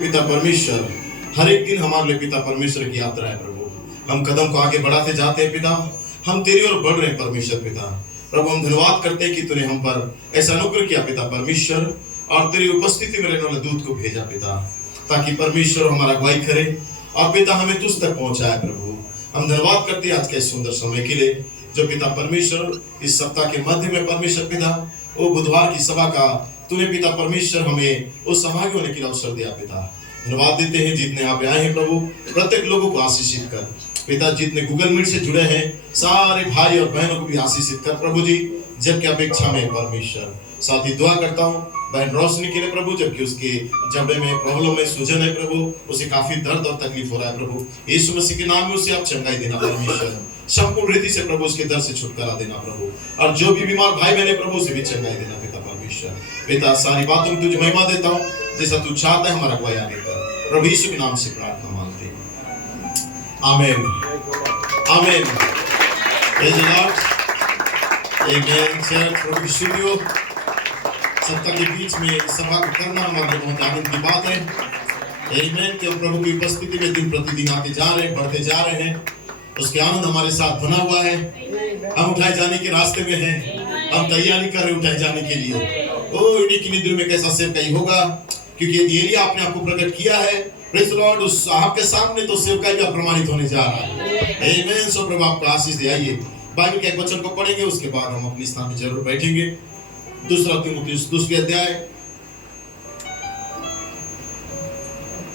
पिता परमेश्वर, हर एक दिन हमारे लिए पिता परमेश्वर की यात्रा है प्रभु। हम कदम को आगे बढ़ाते जाते हैं पिता, हम तेरी ओर बढ़ रहे हैं परमेश्वर पिता। प्रभु हम धन्यवाद करते हैं कि तूने हम पर ऐसा अनुग्रह किया पिता परमेश्वर, और तेरी उपस्थिति में रहने वाले दूत को भेजा पिता, ताकि परमेश्वर हमारा अगुवाई करे और पिता हमें तुझ तक पहुंचाए प्रभु। हम धन्यवाद करते हैं आज के सुंदर समय के लिए जो पिता परमेश्वर इस सप्ताह के मध्य में परमेश्वर पिता वो बुधवार की सभा का तूने पिता परमेश्वर हमें उस सहभागी होने के लिए अवसर दिया पिता। धन्यवाद देते हैं जितने आप आए हैं प्रभु, प्रत्येक लोगों को आशीषित कर पिता। जितने गूगल मीट से जुड़े हैं सारे भाई और बहनों को भी आशीषित कर प्रभु जी, जबकि अपेक्षा में परमेश्वर। साथ ही दुआ करता हूँ बहन रोशनी के लिए प्रभु, जबकि उसके जबड़े में प्रॉब्लम में सूजन है प्रभु, उसे काफी दर्द और तकलीफ हो रहा है प्रभु। यीशु मसीह के नाम में उसे आप चंगाई देना परमेश्वर, संपूर्ण रीति से प्रभु उसके दर्द से छुटकारा देना प्रभु, और जो भी बीमार भाई बहन प्रभु उसे भी चंगाई देना पिता परमेश्वर। पिता सारी बातों में तुझे महिमा देता हूँ, जैसा तू चाहता है हमारा अगुवाई आगे कर, प्रभु यीशु के नाम से प्रार्थना मांगते हैं, आमीन आमीन। Praise the Lord, amen. Church प्रभु की स्तुति हो। सप्ताह के बीच में सभा को करना हमारे लिए बहुत आनंद की बात है, आमीन। कि हम प्रभु की उपस्थिति में दिन प्रतिदिन आते जा रहे हैं, बढ़ते जा रहे हैं, उसके आनंद हमारे साथ बना हुआ है। हम उठाए जाने के रास्ते में हैं, हम तैयारी कर रहे हैं उठाए जाने के लिए। ओ इन्हीं की दिल में कैसा सेवकाई होगा, क्योंकि एलिया आपने आपको प्रकट किया है प्रेज़ द लॉर्ड, उस साहब के सामने तो सेवकाई का प्रमाणित होने जा रहा है, आमीन। सो प्रभु आपको आशीष दे। आइए बाइबल के एक वचन को पढ़ेंगे, उसके बाद हम अपने स्थान पे जरूर बैठेंगे। दूसरा तीमुथियुस दूसरे अध्याय,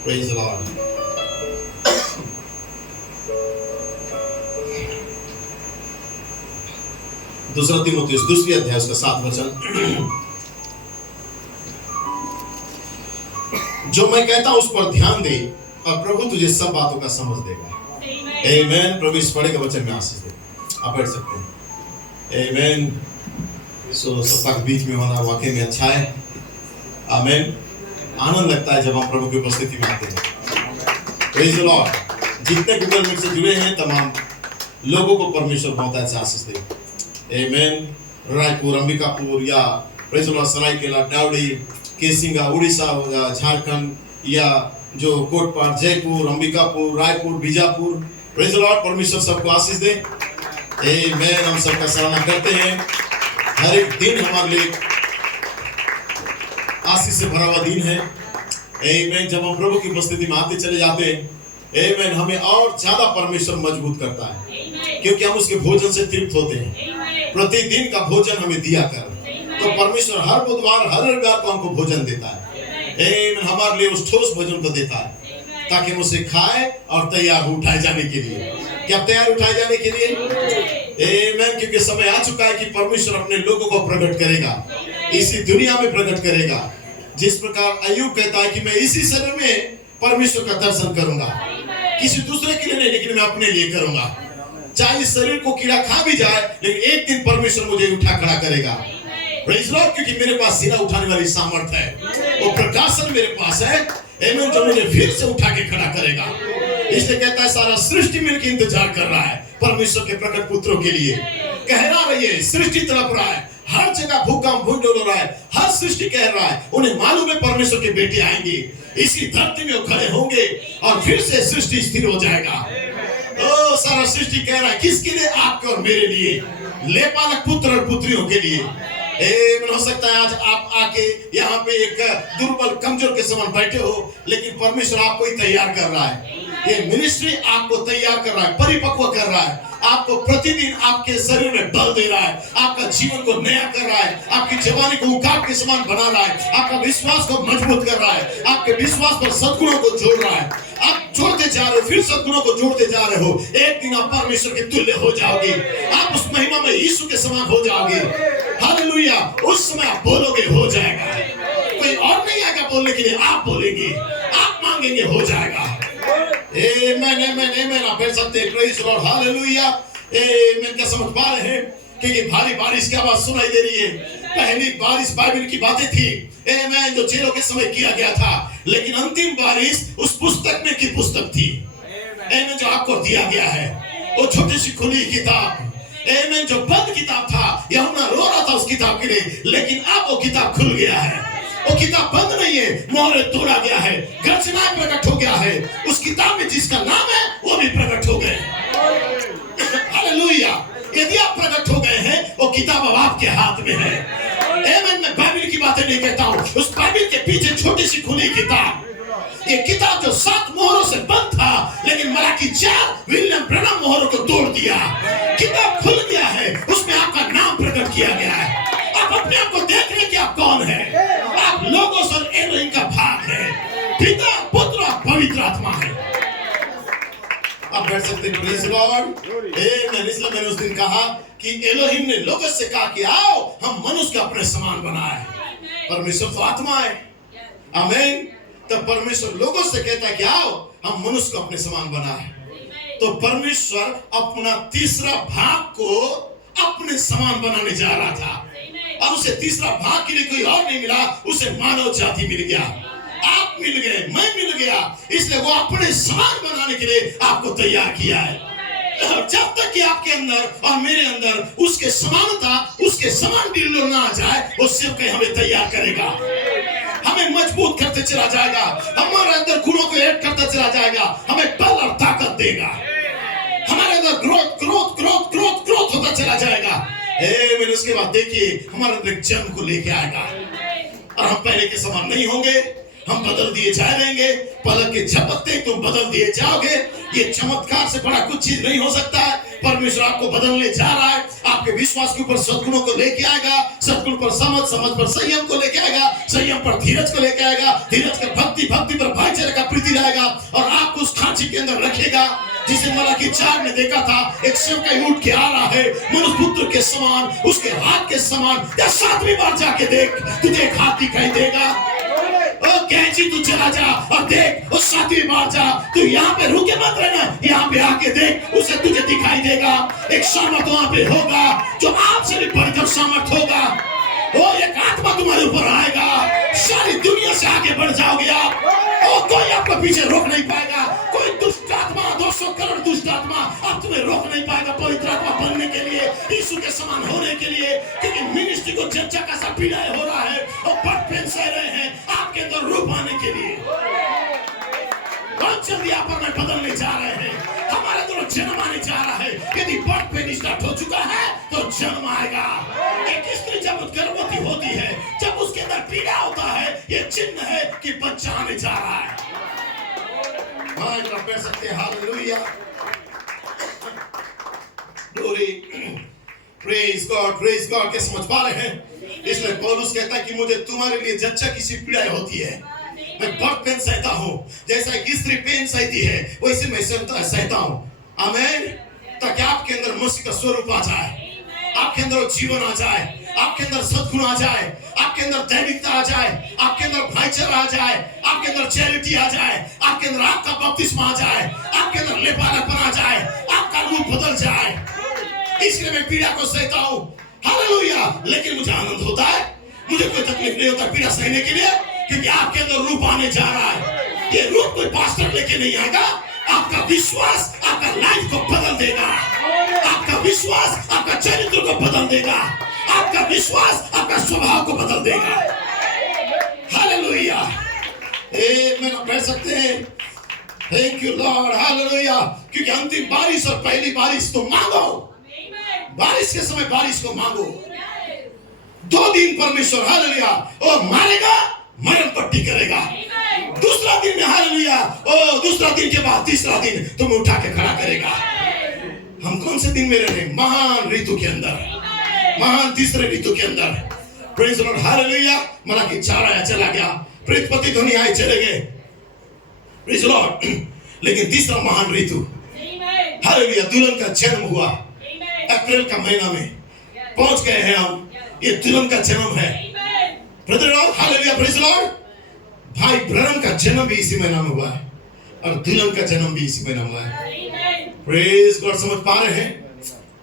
प्रेज़ द लॉर्ड। दूसरा तीमुथियुस दूसरे अध्याय उसका 7 वचन, जो मैं कहता हूं उस पर ध्यान दे और प्रभु तुझे सब बातों का समझ देगा, आमीन। प्रभु इस पढ़े के वचन में आशीष दे। आप बैठ सकते हैं, आमीन। सो सप्ताह के बीच में होना वाकई में अच्छा है, आमीन। आनंद लगता है जब हम प्रभु की उपस्थिति में आते हैं, प्रेज़ द लॉर्ड। जितने गूगल मीट से जुड़े हैं तमाम लोगों को परमेश्वर बहुत अच्छा आशीष दे, आमीन। रायपुर, अंबिकापुर या praise the Lord Saraikela, Dawri, Kesinga, Orissa, Jharkhand या जो Kotpar, Jaipur, Ambikapur, Raipur, Bijapur, praise the Lord. परमेश्वर सबको आशीष दे, आमीन। हम सबका सराहना करते हैं। हर एक दिन हमारे लिए आशीष से भरा हुआ दिन है, आमीन। जब हम प्रभु की उपस्थिति में आते चले जाते हैं, आमीन, हमें और ज्यादा परमेश्वर मजबूत करता है, क्योंकि हम उसके भोजन से तृप्त होते हैं। प्रतिदिन का भोजन हमें दिया कर, तो परमेश्वर हर बुधवार हर रविवार को हमको भोजन देता है, आमीन। हमारे लिए उस ठोस भोजन को देता है ताकि हम उसे खाए और तैयार हो उठाए जाने के लिए। क्या तैयार उठाए जाने के लिए, आमीन। क्योंकि समय आ चुका है कि परमेश्वर अपने लोगों को प्रकट करेगा, इसी दुनिया में प्रकट करेगा। जिस प्रकार अय्यूब कहता है कि मैं इसी शरीर में परमेश्वर का दर्शन करूंगा, किसी दूसरे के लिए नहीं, लेकिन मैं अपने लिए करूंगा। चाहे इस शरीर को कीड़ा खा भी जाए, लेकिन एक दिन परमेश्वर मुझे उठा खड़ा करेगा, प्रेज़ द लॉर्ड। क्योंकि मेरे पास सीना उठाने वाली सामर्थ है, वो प्रकाशन मेरे पास है, आमीन, जो मुझे फिर से उठा के खड़ा करेगा। इसलिए कहता है सारा सृष्टि मिलकर इंतजार कर रहा है परमेश्वर के प्रकट पुत्रों के लिए। कहना रहिए, सृष्टि तड़प रहा है, हर जगह भूकंप भूडोल हो रहा है, हर सृष्टि कह रहा है उन्हें मालूम है परमेश्वर के बेटे आएंगे, इसी धरती में वो खड़े होंगे और फिर से सृष्टि स्थिर हो जाएगा। ओ सारा सृष्टि कह रहा है किसके लिए, आपके और मेरे लिए, लेपालक पुत्र और पुत्रियों के लिए। हो सकता है आज आप आके यहाँ पे एक दुर्बल कमजोर के समान बैठे हो, लेकिन परमेश्वर आपको ही तैयार कर रहा है। ये मिनिस्ट्री आपको तैयार कर रहा है, परिपक्व कर रहा है, आपको प्रतिदिन आपके शरीर में बल दे रहा है, आपका जीवन को नया कर रहा है, आपकी जवानी को उकाब के समान बना रहा है, आपका विश्वास को मजबूत कर रहा है, आपके विश्वास पर सद्गुणों को जोड़ रहा है। आप जोड़ते जा रहे हो, फिर सद्गुणों को जोड़ते जा रहे हो, एक दिन आप परमेश्वर के तुल्य हो जाओगे, आप उस महिमा में यीशु के समान हो जाओगे, हालेलुया। उस समय आप बोलोगे हो जाएगा, कोई और नहीं आएगा बोलने के लिए, आप बोलेंगे, आप मांगेंगे, हो जाएगा। आमीन आमीन आमीन। आप बैठ सकते हैं, प्रेज़ द लॉर्ड, हालेलुया। आमीन। क्या समझ पा रहे हैं कि ये भारी बारिश की आवाज सुनाई दे रही है? पहली बारिश बाइबल की बातें थी, आमीन, जो चेलों के समय किया गया था, लेकिन अंतिम बारिश उस पुस्तक में की पुस्तक थी, आमीन, जो आपको दिया गया है। वो छोटी सी खुली किताब, आमीन, जो बंद किताब था, यूहन्ना रो रहा था उस किताब के लिए, लेकिन अब वो किताब खुल गया है। वो किताब बंद नहीं है, मोहर तोड़ा गया है, गर्जना प्रकट हो गया है, उस किताब में जिसका नाम है वो भी प्रकट हो गए। हालेलुया। यदि आप प्रकट हो गए हैं, वो किताब अब आपके हाथ में है। मैं बाइबल की बातें नहीं कहता हूं, उस बाइबल के पीछे छोटी सी खुली किताब, ये किताब जो 7 मोहरों से बंद था, लेकिन मलाकी 4 विलियम ब्रैनम मोहरों को तोड़ दिया, किताब खुल गया है, उसमें आपका नाम प्रकट किया गया है। आप अपने आप को देख रहे हैं कि आप कौन है। आप लोगोस और एलोहिम का भाग है, पिता, पुत्र और पवित्र आत्मा है। आप बैठ सकते हैं। Praise God. इसलिए मैंने उस दिन कहा कि एलोहिम ने लोगोस से कहा कि आओ हम मनुष्य को अपने समान बनाए। परमेश्वर तो आत्मा है, आमीन। तब परमेश्वर लोगों से कहता है कि आओ हम मनुष्य को अपने समान बनाए। तो परमेश्वर अपना तीसरा भाग को अपने समान बनाने जा रहा था, और उसे तीसरा भाग के लिए कोई और नहीं मिला, उसे मानव जाति मिल गया, आप मिल गए, मैं मिल गया। इसलिए वो अपने समान बनाने के लिए आपको तैयार किया है। और जब तक कि आपके अंदर और मेरे अंदर उसके समानता, उसके समान दिल ना आ जाए, वो सिर्फ हमें तैयार करेगा, हमें मजबूत करते चला जाएगा, हमारे अंदर गुणों को ऐड करता चला जाएगा, हमें बल और ताकत देगा, हमारे अंदर growth growth growth growth growth होता चला जाएगा। मैंने उसके बाद देखिए हमारे अंदर जन्म को लेके आएगा, और हम पहले के समान नहीं होंगे, हम बदल दिए जाएंगे। पलक के झपकते तुम बदल दिए जाओगे। ये चमत्कार से बड़ा कुछ चीज नहीं हो सकता है। परमेश्वर आपको बदलने जा रहा है, आपके विश्वास के ऊपर सद्गुणों को लेके आएगा, सद्गुण पर समझ, समझ पर संयम को लेके आएगा, संयम पर धीरज को लेके आएगा, धीरज पर भक्ति, भक्ति पर भाईचारे का प्रीति रहेगा, और आपको उस खांची के अंदर रखेगा जिसे मलाकी 4 ने देखा था। एक सेवक उठ के आ रहा है मनुष्य पुत्र के समान, उसके हाथ के समान। या 7वीं बार जाके देख, तुझे एक हाथ दिखाई देगा। कैंची तू चला जा और देख, उस 7वीं बार जा, तू यहाँ पे रुके मत रहना, यहाँ पे आके देख, उसे तुझे दिखाई देगा। एक सामर्थ वहाँ पे होगा जो आपसे भी बढ़कर सामर्थ होगा। वो एक आत्मा तुम्हारे ऊपर आएगा, सारी दुनिया से आगे बढ़ जाओगे आप, और कोई आपको पीछे रोक नहीं पाएगा। कोई दुष्ट आत्मा, 200 करोड़ दुष्ट आत्मा अब तुम्हें रोक नहीं पाएगा पवित्र आत्मा बनने के लिए, यीशु के समान होने के लिए। क्योंकि मिनिस्ट्री को जच्चा का सा पीड़ा हो रहा है, और पट पेन सह रहे हैं आपके अंदर रूप आने के लिए। बहुत जल्दी आप में बदलने जा रहे हैं, हमारे अंदर जन्म आने जा रहा है। यदि बट पेन स्टार्ट हो चुका है तो जन्म आएगा। एक स्त्री जब गर्भवती होती है, जब उसके अंदर पीड़ा होता है, ये चिन्ह है कि बच्चा आने जा रहा है। कह सकते हैं हालेलुया, ग्लोरी, प्रेज गॉड के समझ पा रहे हैं। इसलिए पौलुस कहता है कि मुझे तुम्हारे लिए जच्चा की सी पीड़ा होती है, मैं बर्थ पेन सहता हूं, जैसा एक स्त्री पेन सहती है वैसे मैं सहता हूं। आमीन। ताकि आपके अंदर मसीह का स्वरूप आ जाए, आपके अंदर जीवन आ जाए, आपके अंदर सद्गुण आ जाए, आपके अंदर दैविकता आ जाए, आपके अंदर भाईचारा आ जाए, आपके अंदर चैरिटी आ जाए, आपके अंदर आपका बपतिस्मा आ जाए, आपके अंदर लेपानापन आ जाए, आपका रूप बदल जाए। इसलिए मैं पीड़ा को सहता हूं, हालेलुया। लेकिन मुझे आनंद होता है, मुझे कोई तकलीफ नहीं होता पीड़ा सहने के लिए, क्योंकि आपके अंदर रूप आने जा रहा है। ये रूप कोई पास्टर लेके नहीं आएगा, आपका विश्वास आपका लाइफ को बदल देगा, आपका विश्वास आपका चरित्र को बदल देगा, आपका विश्वास आपका स्वभाव को बदल देगा। हालेलुया। आमेन। कह सकते हैं थैंक यू लॉर्ड, हालेलुया। क्योंकि अंतिम बारिश और पहली बारिश तो मांगो, बारिश के समय बारिश को मांगो। 2 दिन परमेश्वर हालेलुया और मारेगा, मरण पट्टी करेगा। दूसरा दिन में हालेलुया, दूसरा दिन के बाद तीसरा दिन तुम्हें उठा के खड़ा करेगा। हम कौन से दिन में रह रहे हैं? महान ऋतु के अंदर, महान तीसरे ऋतु के अंदर। Praise the Lord, hallelujah. Malachi 4 आया, चला गया, प्रेतपति ध्वनि आए, चले गए, प्रेज द लॉर्ड। लेकिन तीसरा महान ऋतु, हालेलुया, दुल्हन का जन्म हुआ। अप्रैल का महीना में पहुंच गए हैं हम, ये दुल्हन का जन्म है। Praise the Lord, hallelujah, praise the Lord. भाई ब्रैनम का जन्म भी इसी महीना में हुआ है, और दुल्हन का जन्म भी इसी महीना हुआ है। Praise God. समझ पा रहे हैं?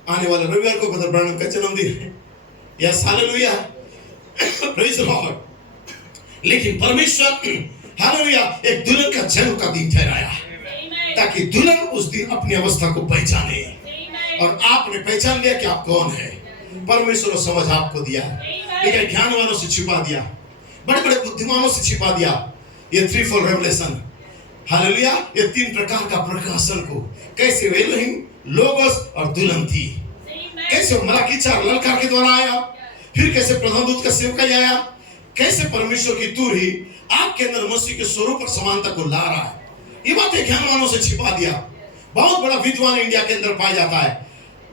आने वाले रविवार को ब्रदर ब्रैनम का जन्मदिन है। Yes, hallelujah, praise the Lord. लेकिन परमेश्वर हालेलुया एक दुल्हन का जन्म का दिन ठहराया, ताकि दुल्हन उस दिन अपनी अवस्था को पहचाने, और आपने पहचान लिया कि आप कौन है। परमेश्वर ने समझ आपको दिया, लेकिन ज्ञानवानों से छिपा दिया, बड़े बड़े बुद्धिमानों से छिपा दिया। ये 3-4 रेवलेशन हालेलुया। ये तीन प्रकार का प्रकाशन को कैसे एलोहिम, लोगोस और दुल्हन थी। कैसे मलाकी 4 ललकार के द्वारा आया, फिर कैसे प्रधान दूत का सेवक आया, कैसे परमेश्वर की तुरही आग के अंदर मसीह के स्वरूप और समानता को ला रहा है। ये बातें ज्ञानवानों से छिपा दिया। बहुत बड़ा विद्वान इंडिया के अंदर पाया जाता है,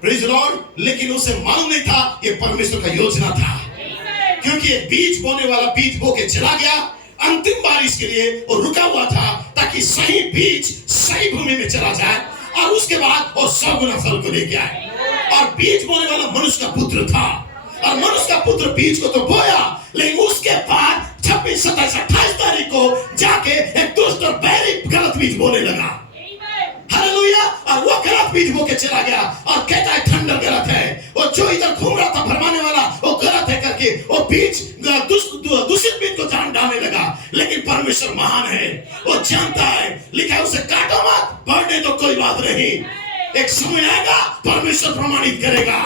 प्रेज लॉर्ड, लेकिन उसे मालूम नहीं था ये परमेश्वर का योजना था। क्योंकि एक बीज बोने वाला बीज बो के चला गया, अंतिम बारिश के लिए वो रुका हुआ था ताकि सही बीज सही भूमि में चला जाए और उसके बाद वो 100 गुना फल को लेके आए। और बीज बोने वाला मनुष्य का पुत्र था और मनुष्य का पुत्र बीज को तो बोया, लेकिन उसके बाद 26, 27, 28 तारीख को जाके एक दुष्ट और बैरी गलत बीज बोने लगा। हालेलुया। और वो गलत बीज बो के चला गया और कहता है ठंडर गलत है। वो जो इधर घूम रहा था भरमाने वाला वो गलत है करके वो बीज दूषित बीज को जान डालने लगा। लेकिन परमेश्वर महान है, वो जानता है, लिखा है उसे काटो मत, बढ़ने तो कोई बात नहीं, एक समय आएगा परमेश्वर प्रमाणित करेगा।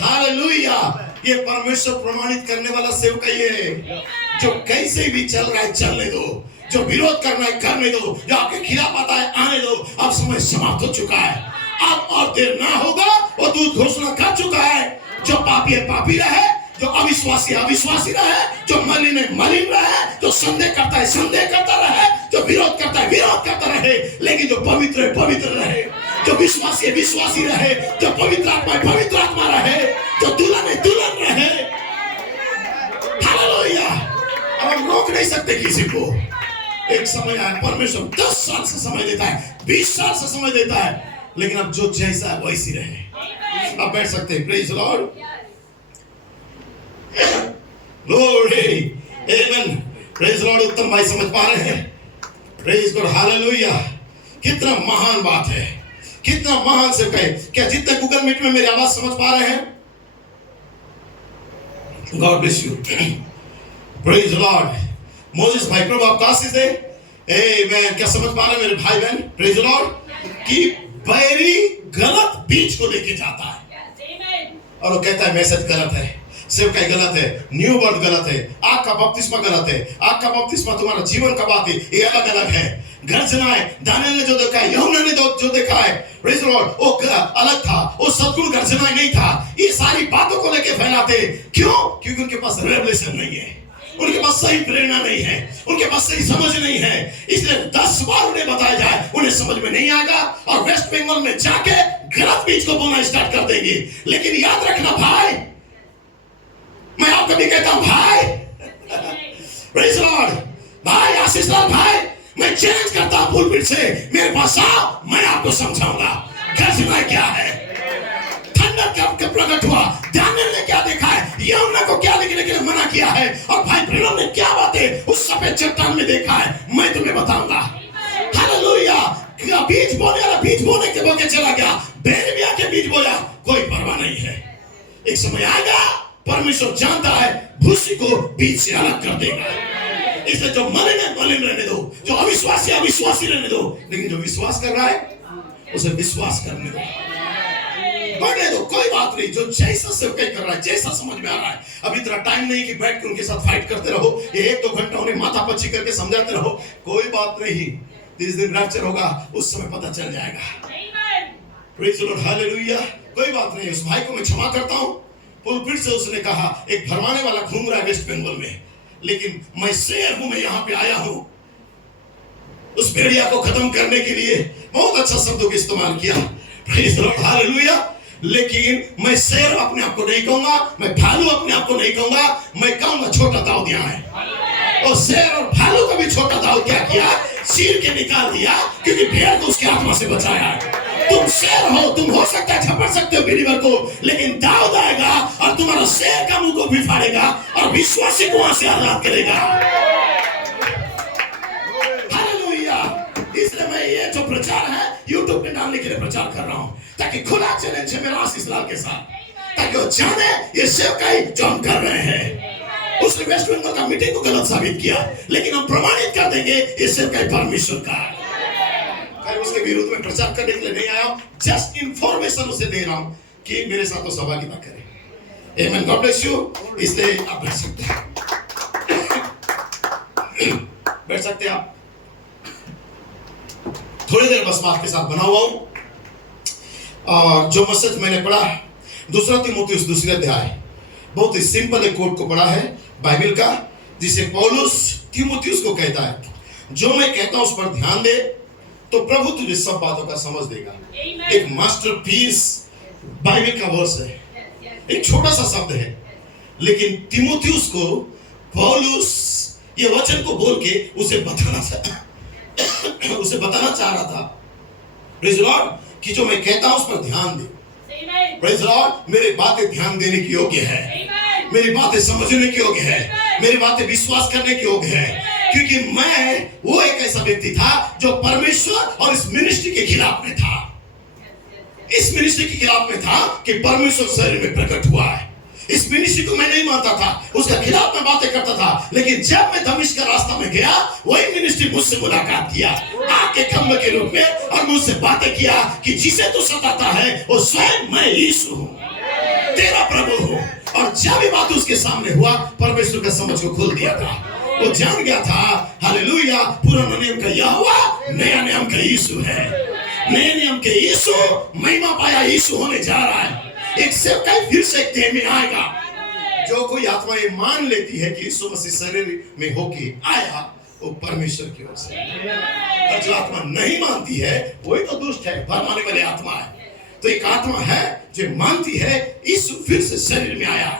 हालेलुया। ये परमेश्वर प्रमाणित करने वाला सेवक ये है जो कैसे भी चल रहा है चलने दो, जो विरोध करना है करने दो, जो आपके खिलाफ आता है आने दो। अब समय समाप्त हो चुका है, अब और देर ना होगा। वो दूत घोषणा कर चुका है, जो पापी है पापी रहे, जो अविश्वासी अविश्वासी रहे, जो मलिन है मलिन रहे, जो संदेह करता है संदेह करता रहे, जो विरोध करता है विरोध करता रहे, लेकिन जो पवित्र है पवित्र रहे, जो विश्वासी है विश्वासी रहे, जो पवित्र आत्मा है पवित्र आत्मा रहे, जो दुल्हन है दुल्हन रहे। हालेलुया। अब हम रोक नहीं सकते किसी को। एक समय आया, परमेश्वर 10 साल से समय देता है, 20 साल से समय देता है, लेकिन अब जो जैसा है वैसी रहे। अब बैठ सकते हैं। Praise Lord, glory, amen. Praise Lord. Uttam भाई समझ पा रहे हैं? Praise God, hallelujah. कितना महान बात है, कितना महान से कहे। क्या जितने गूगल मीट में मेरी आवाज समझ पा रहे हैं? God bless you. Praise Lord. Moses भाई प्रभु आपका आशीष दे। आमेन। क्या समझ पा रहे हैं मेरे भाई बहन? Praise Lord. कि बैरी गलत बीज को लेके जाता है और वो कहता है मैसेज गलत है, सेवकाई गलत है, न्यू बर्थ गलत है, आग का बपतिस्मा गलत है, आग का बपतिस्मा तुम्हारा जीवन का बात है, ये अलग अलग है। गर्जनाएं दानियल ने जो देखा है, यूहन्ना ने जो देखा है, प्रेज लॉर्ड, वो अलग था, वो सद्गुण गर्जनाएं नहीं था। ये सारी बातों को लेके फैलाते। क्यों? क्योंकि उनके पास रेवलेशन नहीं है, उनके पास सही प्रेरणा नहीं है, उनके पास सही समझ नहीं है। इसलिए 10 बार उन्हें बताया जाए उन्हें समझ में नहीं आएगा और वेस्ट बंगाल में जाके गलत बीज को बोना स्टार्ट कर देंगे। लेकिन याद रखना भाई, मैं आपको भी कहता हूं भाई, प्रेज लॉर्ड, भाई आशीष लाल भाई, मैं चैलेंज करता हूं पुलपिट से, मेरे पास आओ, मैं आपको समझाऊंगा गर्जना क्या है, थंडर कब प्रकट हुआ, दानियल ने क्या देखा है, यूहन्ना को क्या लिखने के लिए मना किया है, और भाई ब्रैनम ने क्या बातें उस सफेद चट्टान में देखा है, मैं तुम्हें बताऊंगा। हालेलुया। बीज बोने वाला बीज बोने के बोके चला गया, बेरबिया के बीज बोया, कोई परवाह नहीं है। एक समय आएगा, परमेश्वर जानता है भूसी को बीज से अलग कर देगा। इसलिए जो मलिन है मलिन रहने दो, जो अविश्वासी अविश्वासी रहने दो, लेकिन जो विश्वास कर रहा है उसे विश्वास करने दो, बढ़ने दो, कोई बात नहीं। जो जैसा सेवकाई कर रहा है, जैसा समझ में आ रहा है, अभी इतना टाइम नहीं कि बैठ के उनके साथ फाइट करते रहो, ये 1-2 घंटा उन्हें माथा पच्ची करके समझाते रहो, कोई बात नहीं। जिस दिन रैप्चर होगा उस समय पता चल जाएगा। Praise the Lord, hallelujah. कोई बात नहीं, उस भाई को मैं क्षमा करता हूं। पुलपिट से उसने कहा एक भरमाने वाला घूम रहा है वेस्ट बंगाल में, लेकिन मैं शेर हूं, मैं यहां पे आया हूं उस भेड़िया को खत्म करने के लिए। बहुत अच्छा शब्दों का इस्तेमाल किया, प्रेज द लॉर्ड, हालेलुया। लेकिन मैं शेर अपने आप को नहीं कहूंगा, मैं भालू अपने आप को नहीं कहूंगा, मैं कहूंगा छोटा दाऊद यहाँ है। और शेर और भालू का भी छोटा दाऊद क्या किया, चीर के निकाल दिया, क्योंकि भेड़ को उसके आत्मा से बचाया। तुम शेर हो, तुम हो सकता है झपट सकते हो बिलीवर को, लेकिन दाऊद आएगा और तुम्हारा शेर का मुंह को भी फाड़ेगा और विश्वासी को वहां से आजाद करेगा। हालेलुया। इसलिए मैं ये जो प्रचार है यूट्यूब पे डालने के लिए प्रचार कर रहा हूं, ताकि खुला चैलेंज है मेरा आशीष लाल के साथ, ताकि वो जाने ये सेवकाई जो हम कर रहे हैं। उसने वेस्ट बंगाल का मीटिंग को गलत साबित किया, लेकिन हम प्रमाणित कर देंगे ये सेवकाई परमेश्वर का है। उसके विरुद्ध में प्रचार करने के लिए नहीं आया हूं, जस्ट इंफॉर्मेशन उसे दे रहा हूं कि मेरे साथ तो सहभागिता करे। आमेन। God bless you. इसलिए आप बैठ सकते हैं, बैठ सकते हैं आप। थोड़ी देर बस बात के साथ बना हुआ हूं। और जो मैसेज मैंने पढ़ा दूसरा तीमुथियुस दूसरे अध्याय, बहुत ही सिंपल एक कोट को पढ़ा है बाइबल का, जिसे पौलुस तीमुथियुस को कहता है, जो मैं कहता हूं उस पर ध्यान दे तो प्रभु तुझे सब बातों का समझ देगा। एक मास्टरपीस बाइबल का वर्स है, एक छोटा सा शब्द है, लेकिन तीमुथियुस को पौलुस ये वचन को बोल के उसे बताना चाह रहा था, प्रेज़ लॉर्ड, कि जो मैं कहता हूं उस पर ध्यान दे। प्रेज़ लॉर्ड, मेरी बातें ध्यान देने की योग्य है, मेरी बातें समझने की योग्य है, मेरी बातें विश्वास करने की योग्य है, क्योंकि मैं वो एक ऐसा व्यक्ति था जो परमेश्वर और इस मिनिस्ट्री के खिलाफ में था। इस मिनिस्ट्री के खिलाफ में था कि परमेश्वर शरीर में प्रकट हुआ है। इस मिनिस्ट्री को मैं नहीं मानता था, उसके खिलाफ में बातें करता था, लेकिन जब मैं दमिश्क का रास्ता में गया, वही मिनिस्ट्री मुझसे मुलाकात किया आग के खंभे के रूप में, और मुझसे बातें किया कि जिसे तू सताता है वो स्वयं मैं यीशु हूं, तेरा प्रभु हूं। और जब ये बात उसके सामने हुआ, परमेश्वर का समझ को खोल दिया था, वो जान गया था, हालेलुया, पुराना नियम का यहोवा, नया नियम का यीशु है। नए नियम के यीशु महिमा पाया यीशु होने जा रहा है। एक सेवकाई फिर से एक देह में आएगा। जो कोई आत्मा ये मान लेती है कि यीशु मसीह शरीर में होके आया, वो परमेश्वर की ओर से, और जो आत्मा नहीं मानती है वही तो दुष्ट है, भरमाने वाली आत्मा है। तो एक आत्मा है जो मानती है यीशु फिर से शरीर में आया,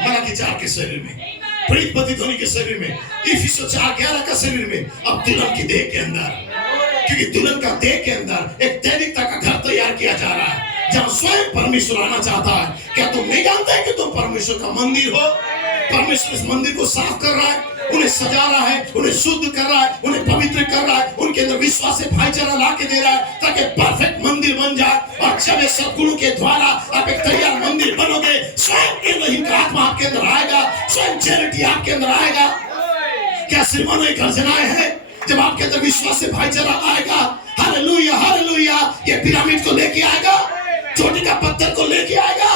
मलाकी 4 के शरीर में, प्रेरित ध्वनि के शरीर में, इफिसियों 4:11 का शरीर में, अब दुल्हन की देह के अंदर, क्योंकि दुल्हन का देह के अंदर एक दैविकता का घर तैयार किया जा रहा है, जहाँ स्वयं परमेश्वर आना चाहता है। क्या तुम नहीं जानते कि तुम परमेश्वर का मंदिर हो? परमेश्वर इस मंदिर को साफ कर रहा है, उन्हें सजा रहा है, उन्हें शुद्ध कर रहा है, उन्हें पवित्र कर रहा है, उनके अंदर विश्वास से भाईचारा ला के दे रहा है, ताकि परफेक्ट मंदिर बन जाए। और जब ये सद्गुणों के द्वारा आप एक तैयार मंदिर बनोगे, स्वयं इब्राहिम का आत्मा आपके अंदर आएगा, स्वयं चैरिटी आपके अंदर आएगा। क्या श्रीमानों एक गर्जनाएं है? जब आपके अंदर विश्वास से भाईचारा आएगा, हालेलुया हालेलुया, ये पिरामिड को लेके आएगा, चोटी का पत्थर को लेके आएगा,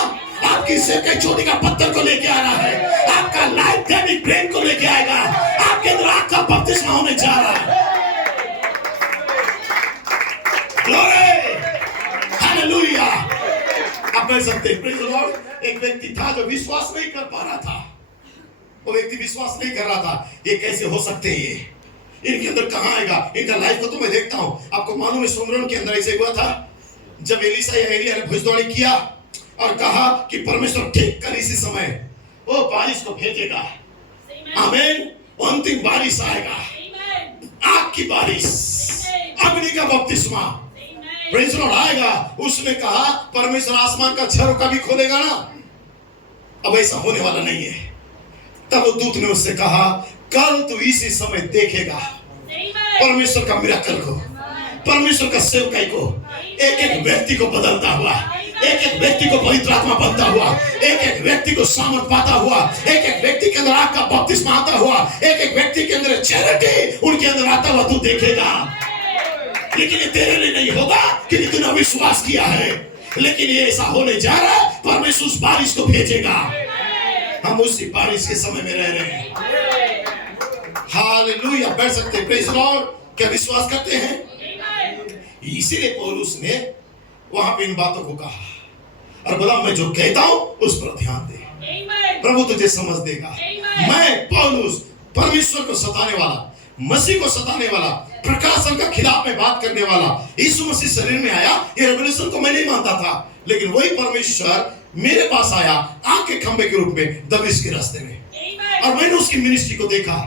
आपकी सेवकाई चोटी का पत्थर को लेके आ रहा है, आपका लाइफ दैविक प्रेम को लेके आएगा, आपके अंदर आग का बपतिस्मा होने जा रहा है। Glory hallelujah. आप कह सकते हैं, प्रेज़ द लॉर्ड, एक व्यक्ति था जो विश्वास नहीं कर पा रहा था, वो व्यक्ति विश्वास नहीं कर रहा था, ये कैसे हो सकते हैं, ये इनके अंदर कहां आएगा? इनका लाइफ को तो मैं देखता हूं, आपको मालूम है सुमरन के अंदर ऐसे हुआ था, जब एलीशा या एलिय्याह ने भविष्यवाणी किया और कहा कि परमेश्वर ठीक कर इसी समय वो बारिश को भेजेगा, आमीन, अंतिम बारिश आएगा, आग की बारिश, अग्नि का बपतिस्मा, प्रेज़ द लॉर्ड आएगा। उसने कहा परमेश्वर आसमान का छर कभी खोलेगा ना? अब ऐसा होने वाला नहीं है। तब वो दूत ने उससे कहा, कल तू इसी समय देखेगा परमेश्वर का मिरेकल को, परमेश्वर का सेवकाई को, एक एक व्यक्ति को बदलता हुआ, एक एक व्यक्ति को पवित्र आत्मा बनता हुआ, एक एक व्यक्ति को सामर्थ पाता हुआ, एक एक व्यक्ति के अंदर आग का बपतिस्मा आता हुआ, एक एक व्यक्ति के अंदर चैरिटी उनके अंदर आता हुआ तू देखेगा। लेकिन ये तेरे लिए नहीं होगा क्योंकि तूने विश्वास किया है, लेकिन ये ऐसा होने जा रहा है, परमेश्वर उस बारिश को भेजेगा। हम उसी बारिश के समय में रह रहे हैं। हालेलुया। बैठ सकते हैं, प्रेज़ द लॉर्ड। क्या विश्वास करते हैं? इसीलिए पौलुस ने वहां पे इन बातों को कहा और बोला, मैं जो कहता हूं उस पर ध्यान दे, प्रभु तुझे समझ देगा। मैं पौलुस, परमेश्वर को सताने वाला, मसीह को सताने वाला, प्रकाशन का खिलाफ में बात करने वाला, यीशु मसीह शरीर में आया, ये रेवल्यूशन को मैं नहीं मानता था, लेकिन वही परमेश्वर मेरे पास आया आग के खंभे के रूप में दमिश्क के रास्ते में, और मैंने उसकी मिनिस्ट्री को देखा,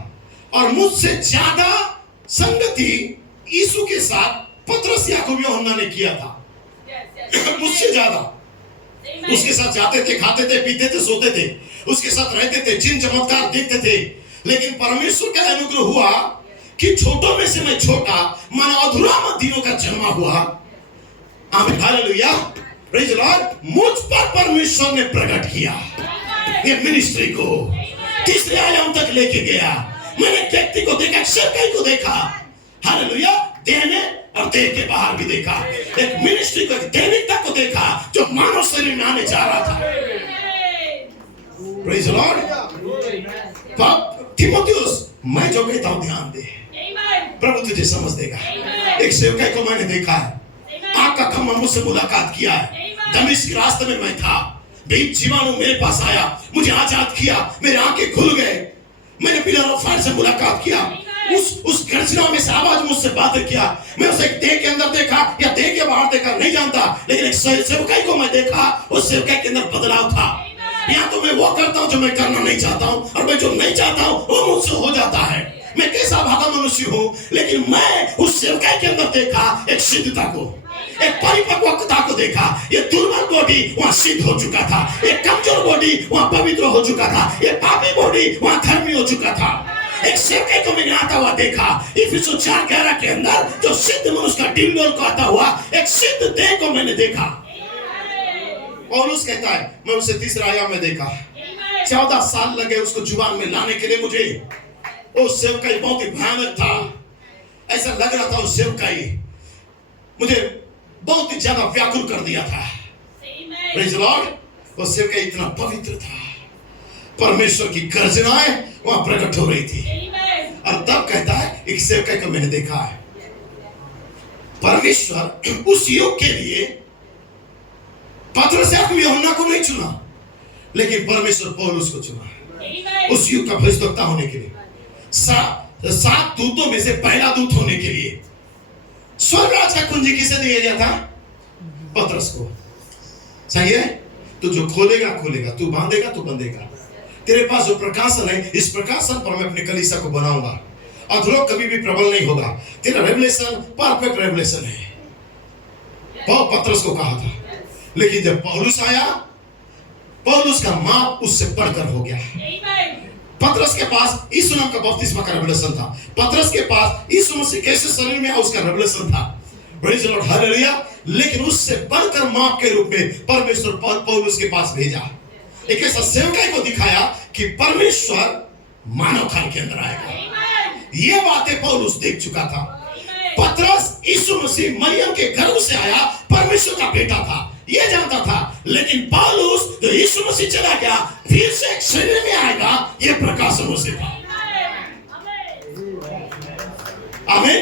और मुझसे ज्यादा संगति यीशु के साथ पतरस याकूब यूहन्ना ने किया था। मुझसे ज्यादा उसके साथ जाते थे, खाते थे, पीते थे, सोते थे, उसके साथ रहते थे, चिन्ह चमत्कार देखते थे। लेकिन परमेश्वर का अनुग्रह हुआ कि छोटों में से मैं छोटा, मानो अधूरा दिनों का जन्मा हुआ। आमीन हालेलुया, प्रेज़ द लॉर्ड। मुझ पर परमेश्वर ने प्रकट किया, ये मिनिस्ट्री को तीसरे आयाम तक लेके गया। मैंने व्यक्ति को देखा, सेवकाई को देखा, हालेलुया, देह में और देह के बाहर भी देखा, एक मिनिस्ट्री को, दैविकता को देखा जो मानव शरीर में आने जा रहा था। Praise the Lord. तीमुथियुस, मैं जो कहता हूं ध्यान दे, प्रभु तुझे समझ देगा। एक सेवकाई को मैंने देखा है, आग का खम्भा मुझसे मुलाकात किया है। दमिश्क के रास्ते में मैं था, बीच जीवाणु मेरे पास आया, मुझे आजाद किया, मेरे आंखें खुल गए, मैंने पिलर ऑफ फायर से मुलाकात किया, उस गर्जना में से आवाज मुझसे बातें किया। मैं उसे देह के अंदर देखा या देह के बाहर देखा नहीं जानता, लेकिन एक सेवकाई को मैं देखा, उस सेवकाई के अंदर बदलाव था। या तो मैं वो करता हूं जो मैं करना नहीं चाहता हूं, और मैं जो नहीं चाहता हूं वो मुझसे हो जाता है। मैं कैसा भागा मनुष्य हूं, लेकिन मैं उस सेवकाई के अंदर देखा एक सिद्धता को, एक परिपक्वता को देखा। ये दुर्बल बॉडी वहां सिद्ध हो चुका था, एक कमजोर बॉडी वहां पवित्र हो चुका था, ये पापी बॉडी वहां धर्मी हो चुका था। एक सेवकाई को मैंने आता हुआ देखा, इफिसियों 4:11 के अंदर जो सिद्ध मनुष्य का डिंडोल को आता हुआ एक सिद्ध देह को मैंने देखा। पौलुस कहता है मैं उसे तीसरा आयाम में देखा, 14 साल लगे उसको जुबान में लाने के लिए मुझे। वो सेवकाई बहुत ही भयानक था, ऐसा लग रहा था वो सेवकाई मुझे बहुत ही ज्यादा व्याकुल कर दिया था। Praise the Lord. वो सेवकाई इतना पवित्र था, परमेश्वर की गर्जनाएं वहां प्रकट हो रही थी। और तब कहता है एक सेवकाई को मैंने देखा है। परमेश्वर उस युग के लिए पतरस और यूहन्ना को नहीं चुना, लेकिन परमेश्वर पौलुस को चुना उस युग का भविष्यवक्ता होने के लिए, 7 दूतों में से पहला दूत होने के लिए। स्वर्ग राज का कुंजी किसे दिया गया था? पतरस को। सही है? तो जो खोलेगा खोलेगा, तू बांधेगा तो बंधेगा। तेरे पास जो प्रकाशन है, इस प्रकाशन पर मैं अपने कलीसिया को बनाऊंगा, अधरों कभी भी प्रबल नहीं होगा। तेरा रेवलेशन परफेक्ट रेवलेशन है, पतरस को कहा था। लेकिन जब पौलुस आया, पौलुस का माप उससे बढ़कर हो गया। पतरस के पास यीशु नाम का बपतिस्मा का रेवलेशन था, पतरस के पास यीशु मसीह कैसे शरीर में उसका रेवलेशन था। Praise the Lord, hallelujah. लेकिन उससे बढ़कर माप के रूप में परमेश्वर पौलुस के पास भेजा, एक ऐसा सेवकाई को दिखाया कि परमेश्वर मानव काल के अंदर आएगा। ये बातें पौलुस देख चुका था। पतरस यीशु मसीह मरियम के गर्भ से आया, परमेश्वर का बेटा था, ये जानता था। लेकिन पौलुस जो यीशु मसीह चला गया, फिर से एक शरीर में आएगा, ये प्रकाशन उसे था। आमीन।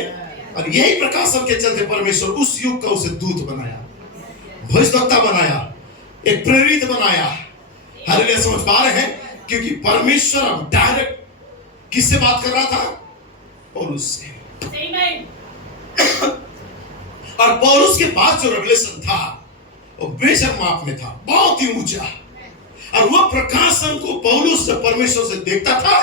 और यही प्रकाशन के चलते परमेश्वर उस युग का उसे दूत बनाया, भविष्यवक्ता बनाया, एक प्रेरित बनाया। हालेलुया। समझ पा रहे हैं? क्योंकि परमेश्वर अब डायरेक्ट किससे बात कर रहा था? पौलुस से। और पौलुस के पास जो रेवलेशन था वो बेशक माप में था, बहुत ही ऊंचा। और वह प्रकाशन को पौलुस जब परमेश्वर से देखता था,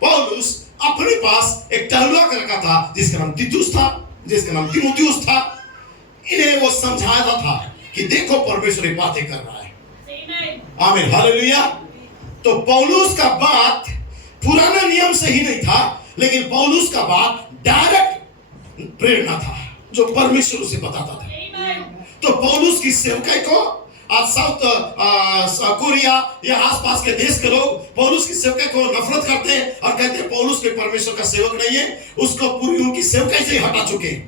पौलुस अपने पास एक टहलुआ का रखा था जिसका नाम तीतुस था, जिसका नाम तीमुथियुस था। इन्हें वो समझाता था कि देखो परमेश्वर ये बातें कर रहा है। आमीन, हालेलुया। तो पौलुस का बात पुराने नियम से ही नहीं था, लेकिन पौलुस का बात डायरेक्ट प्रेरणा था जो परमेश्वर उसे बताता था। तो पौलुस की सेवकाई को आज साउथ कोरिया या आसपास के देश के लोग पौलुस की सेवकाई को नफरत करते हैं और कहते हैं पौलुस कोई परमेश्वर का सेवक नहीं है, उसको पूरी उनकी सेवकाई से ही हटा चुके हैं,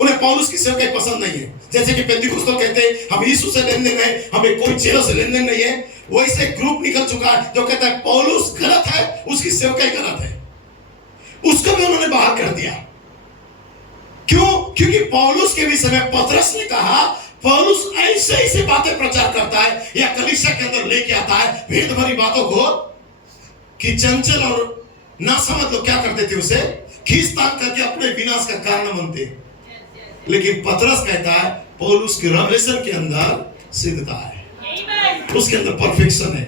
उन्हें पौलुस की सेवकाई पसंद नहीं है। जैसे कि पेंतिकुस्ता कहते हैं हम यीशु से लेन देन है, हमें कोई चेलों से लेन देन नहीं है। वैसे ग्रुप निकल चुका है जो कहता है पौलुस गलत है, उसकी सेवकाई गलत है, उसको भी उन्होंने बाहर कर दिया। क्यों? क्योंकि पौलुस के विषय में पतरस ने कहा पौलुस ऐसे ऐसे बातें प्रचार करता है या कलीसिया के अंदर लेके आता है भेद भरी बातों को, कि चंचल और ना समझ लोग क्या करते थे, उसे खींचतान करके अपने विनाश का कारण बनते। लेकिन पतरस कहता है पौलुस की रेवलेशन के अंदर सिद्धता है, उसके अंदर परफेक्शन है।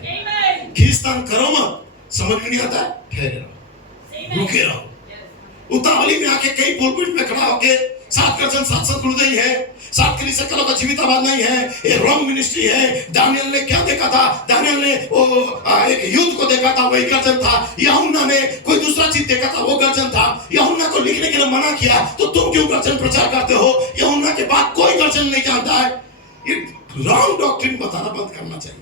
खींचतान करो मत, समझ में नहीं आता, ठहरे रहो, रुके रहो। उतावली में आके कई पुलपिट में खड़ा होके 7 कर्जन 7 सतगुरुदेव है, 7 कलीसिया कलों का जीवितावाद नहीं है, ये रॉन्ग मिनिस्ट्री है। दानियल ने क्या देखा था? दानियल ने वो एक युद्ध को देखा था, वही गर्जन था। यूहन्ना ने कोई दूसरा चीज देखा था, वो गर्जन था। यूहन्ना को लिखने के लिए मना किया, तो तुम क्यों गर्जन प्रचार करते हो? यूहन्ना के बाद कोई गर्जन नहीं जानता है। ये रॉन्ग डॉक्ट्रिन बताना बंद करना चाहिए।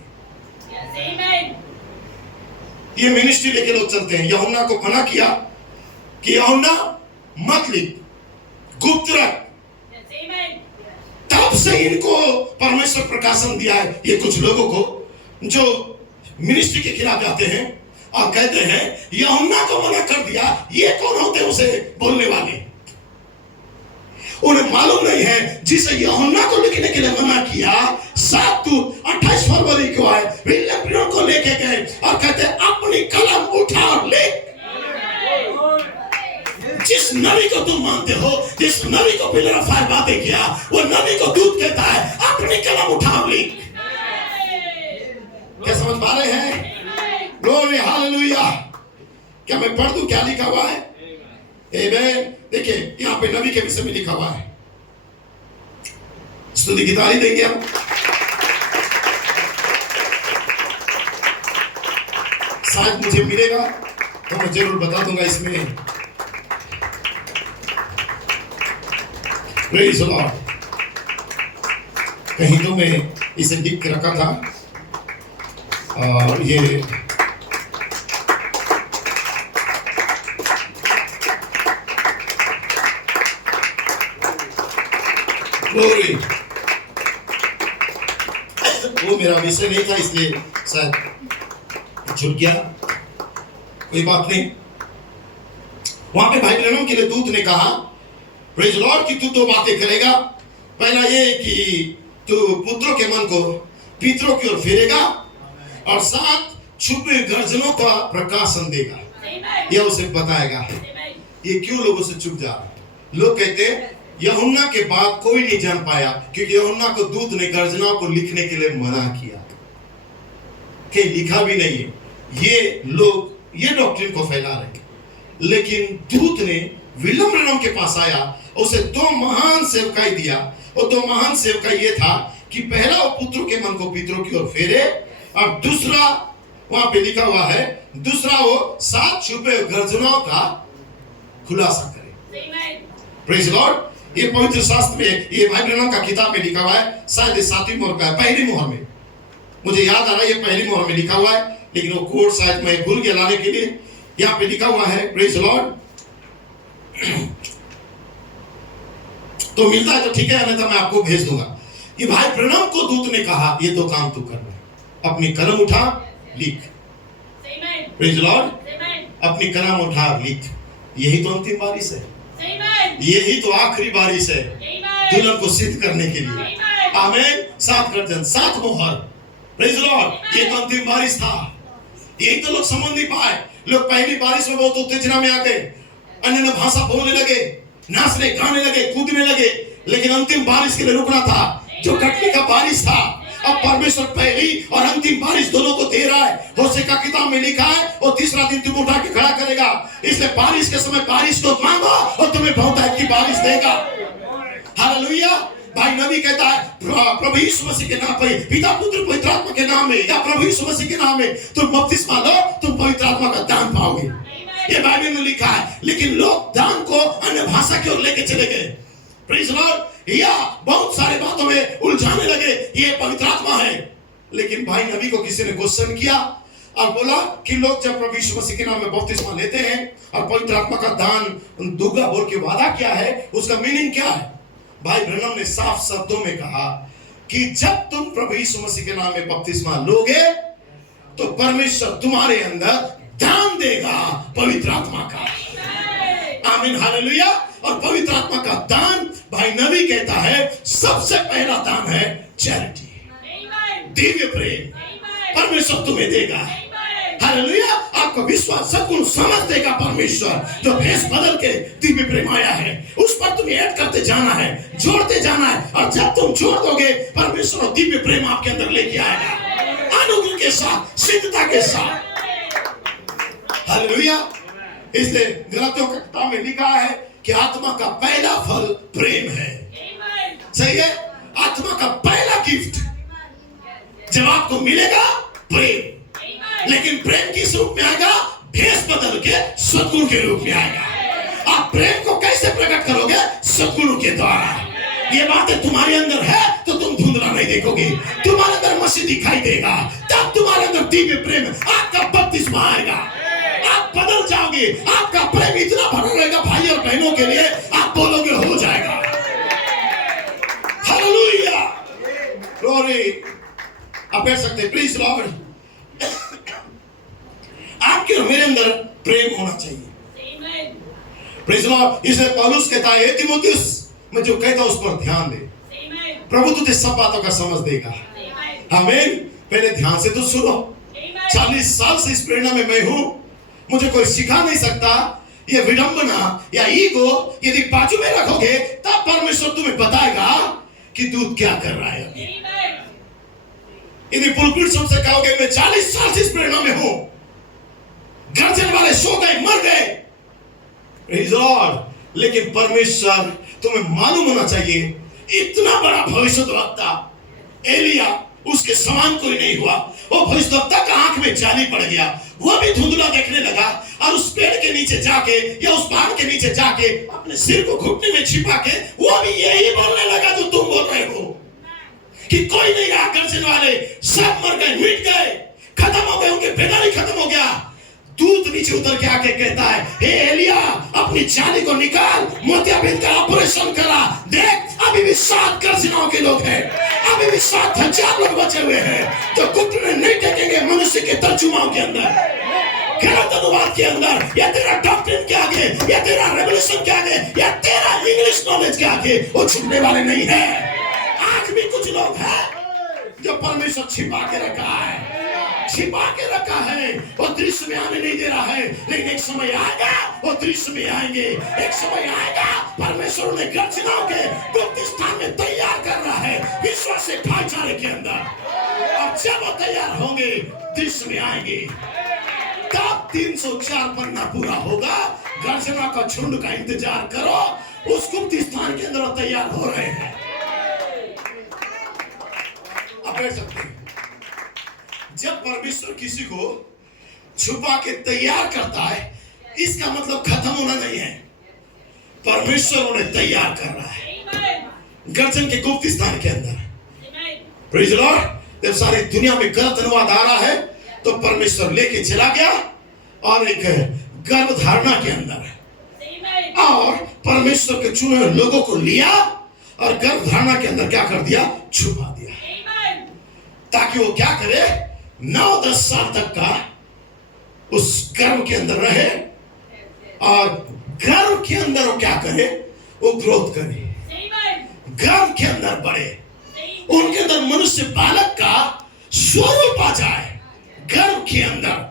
ये मिनिस्ट्री लेके लोग चलते हैं। यूहन्ना को मना किया कि यूहन्ना मत लिख, गुप्त रख। तब से इनको परमेश्वर प्रकाशन दिया है। ये कुछ लोगों को जो मिनिस्ट्री के खिलाफ जाते हैं और कहते हैं यूहन्ना को मना कर दिया, ये कौन होते हैं उसे बोलने वाले? मालूम नहीं है जिसे यूहन्ना को लिखने के लिए मना किया, 28 फरवरी को आए, विलियम ब्रैनम को लेके गए और कहते अपनी कलम उठा और लिख। जिस नबी को तुम मानते हो, जिस नबी को पिलर ऑफ फायर बातें किया, वो नबी को दूत कहता है अपनी कलम उठा और लिख। क्या समझ पा रहे हैं? Glory hallelujah. क्या मैं पढ़ दूं क्या लिखा हुआ है? आमेन। देखिए यहाँ पे नबी के विषय में लिखा हुआ है, स्तुति की तारीफ देंगे हम। शायद मुझे मिलेगा तो मैं जरूर बता दूंगा इसमें। Praise the Lord. कहीं तो मैं इसे लिख के रखा था और ये ग्लोरी, वो मेरा विषय नहीं था इसलिए शायद छूट गया, कोई बात नहीं। वहां पे भाई ब्रैनम के लिए दूत ने कहा प्रेज़ द लॉर्ड कि तू दो बातें करेगा। पहला ये कि तू पुत्रों के मन को पितरों की ओर फेरेगा और साथ छुपे गर्जनों का प्रकाशन देगा। यह उसे बताएगा। ये क्यों लोगों से छुप जा रहा है? लोग कहते हैं यूहन्ना के बाद कोई नहीं जान पाया क्योंकि यूहन्ना को दूत ने गर्जना को लिखने के लिए मना किया कि लिखा भी नहीं है। ये लोग ये डॉक्ट्रिन को फैला रहे हैं, लेकिन दूत ने विलियम ब्रैनम के पास आया, उसे दो महान सेवकाई दिया। और दो महान सेवकाई ये था कि पहला वो पुत्रों के मन को पितरों की ओर फेरे और दूसरा वहां पे लिखा हुआ है, दूसरा वो सात छुपे गर्जनाओं का खुलासा करे। Praise the Lord. ये पवित्र शास्त्र में, ये भाई ब्रैनम का किताब में लिखा हुआ है, शायद 7वीं मोहर का है, पहली मोहर में, मुझे याद आ रहा है ये पहली मोहर में लिखा हुआ है, लेकिन वो कोड शायद मैं भूल गया लाने के लिए। यहाँ पे लिखा हुआ है प्रेज़ द लॉर्ड। तो मिलता है तो ठीक है, नहीं तो मैं आपको भेज दूंगा। ये भाई ब्रैनम को दूत ने कहा ये तो काम तू कर, अपनी कलम उठा लिख। Praise the Lord. अपनी कलम उठा लिख। यही तो अंतिम बारिश है, यही तो आखिरी बारिश है दुल्हन को सिद्ध करने के लिए। आमीन। 7 गर्जन, 7 मोहर। Praise the Lord. ये तो अंतिम बारिश था। यही तो लोग समझ नहीं पाए। लोग पहली बारिश में बहुत उत्तेजना में आ गए, अन्य भाषा बोलने लगे, नाचने गाने लगे, कूदने लगे, लेकिन अंतिम बारिश के लिए रुकना था जो कटने का बारिश था। अब परमेश्वर पहली और अंतिम बारिश दोनों को दे रहा है। होशे का किताब में लिखा है और तीसरा दिन तुम उठा के खड़ा करेगा। इसलिए बारिश के समय बारिश को मांगो और तुम्हें बहुतायत की बारिश देगा। हालेलुया। भाई नबी कहता है प्रभु यीशु मसीह के नाम पे, पिता पुत्र पवित्र आत्मा के नाम में, या प्रभु यीशु मसीह के नाम में तुम बपतिस्मा लो, तुम पवित्र आत्मा का दान पाओगे। ये बाइबल में लिखा है। लेकिन लोग दान को अन्य भाषा की ओर लेके चले गए। Praise the Lord. या बहुत सारे बातों में उलझाने लगे, ये पवित्र आत्मा है। लेकिन भाई नबी को किसी ने क्वेश्चन किया और बोला कि लोग जब प्रभु यीशु मसीह के नाम में बपतिस्मा लेते हैं और पवित्र आत्मा का दान दूंगा बोल के वादा किया है, उसका मीनिंग क्या है? भाई ब्रैनम ने साफ शब्दों में कहा कि जब तुम प्रभु यीशु मसीह के नाम में बपतिस्मा लोगे तो परमेश्वर तुम्हारे अंदर दान देगा पवित्र आत्मा का। आमीन। हालेलुया। और पवित्र आत्मा का दान भाई नबी कहता है सबसे पहला दान है चैरिटी, दिव्य प्रेम। परमेश्वर तुम्हें देगा। हालेलुया। आपका विश्वास सद्गुण समझ देगा परमेश्वर, जो भेष बदल के दिव्य प्रेम आया है उस पर तुम्हें ऐड करते जाना है, जोड़ते जाना है। और जब तुम जोड़ दोगे परमेश्वर और दिव्य प्रेम आपके अंदर लेके आएगा, अनुग्रह के साथ, सिद्धता के साथ। हालेलुया। इसलिए गलातियों की किताब में लिखा है कि आत्मा का पहला फल प्रेम है। सही है। आत्मा का पहला गिफ्ट जब आपको मिलेगा प्रेम, लेकिन प्रेम किस रूप में आएगा? भेष बदल के सद्गुण के रूप में आएगा। आप प्रेम को कैसे प्रकट करोगे? सद्गुणों के द्वारा। ये बातें तुम्हारे अंदर है तो तुम धुंधला नहीं देखोगे, तुम्हारे अंदर मसीह दिखाई देगा, तब तुम्हारे अंदर दिव्य प्रेम, आपका बपतिस्मा आएगा, आप बदल जाओगे। आपका प्रेम इतना भरा रहेगा भाई और बहनों के लिए, आप बोलोगे हो जाएगा। हालेलुया। ग्लोरी। आप बैठ सकते हैं। Please Lord. आपके और मेरे अंदर प्रेम होना चाहिए। Please Lord. इसलिए पौलुस कहता है तिमुथियुस मैं जो कहता हूं उस पर ध्यान दे। प्रभु तुझे सब बातों का समझ देगा। आमीन। पहले ध्यान से तो सुनो। 40 साल से इस प्रेरणा में मैं हूं, मुझे कोई सिखा नहीं सकता। ये विडंबना या ईगो यदि बाजू में रखोगे तब परमेश्वर तुम्हें बताएगा कि दूध क्या कर रहा है। यदि पुलपिट सबसे कहोगे मैं 40 साल से इस प्रेरणा में हूं, गर्जन वाले सो गए, मर गए, प्रेज़ लॉर्ड, लेकिन परमेश्वर तुम्हें मालूम होना चाहिए, इतना बड़ा भविष्यद्वक्ता एलिया, उसके समान कोई नहीं हुआ। वो भविष्यद्वक्ता का आंख में जाली पड़ गया, वो भी धुंधला देखने लगा और उस पेड़ के नीचे जाके या उस पहाड़ के नीचे जाके अपने सिर को घुटने में छिपा के वो भी यही बोलने लगा जो तुम बोल रहे हो कि कोई नहीं रहा, गर्जन वाले सब मर गए, मिट गए, खत्म हो गए, उनके बेदारी खत्म हो गया। दूत नीचे उतर के आके कहता है, हे एलिया, अपनी जाली को निकाल, मोतियाबिंद का ऑपरेशन करा, देख अभी भी 7 गर्जनाओं के लोग हैं, अभी भी 7,000 लोग बचे हुए हैं जो घुटने नहीं टेकेंगे मनुष्य के तर्जुमाओं के अंदर, गलत अनुवाद के अंदर, या तेरा डॉक्ट्रिन के आगे, या तेरा रेवल्यूशन के आगे, या तेरा इंग्लिश नॉलेज के आगे वो झुकने वाले नहीं है। आज भी कुछ लोग हैं जो परमेश्वर छिपा के रखा है, छिपा के रखा है, वो दृश्य में आने नहीं दे रहा है, लेकिन एक समय आएगा वो दृश्य में आएंगे। एक समय आएगा परमेश्वर उन्हें गर्जनाओं के गुप्त स्थान में तैयार कर रहा है, विश्वास से भाईचारे के अंदर, और जब वो तैयार होंगे दृश्य में आएंगे तब 304 पन्ना पूरा होगा। गर्जना का झुंड का इंतजार करो, उस गुप्त स्थान के अंदर तैयार हो रहे हैं। आप बैठ सकते हैं। जब परमेश्वर किसी को छुपा के तैयार करता है, इसका मतलब खत्म होना नहीं है, परमेश्वर उन्हें तैयार कर रहा है गर्जन के गुप्त स्थान के अंदर। Praise Lord. जब सारी दुनिया में गलत अनुवाद आ रहा है तो परमेश्वर लेके चला गया और एक गर्भ धारणा के अंदर, और परमेश्वर के चुने हुए लोगों को लिया और गर्भ धारणा के अंदर क्या कर दिया, छुपा दिया, ताकि वो क्या करे, 9-10 साल तक का उस गर्भ के अंदर रहे, और गर्भ के अंदर वो क्या करे, वो ग्रोथ करे, गर्भ के अंदर बढ़े, उनके अंदर मनुष्य बालक का स्वरूप आ जाए। गर्भ के अंदर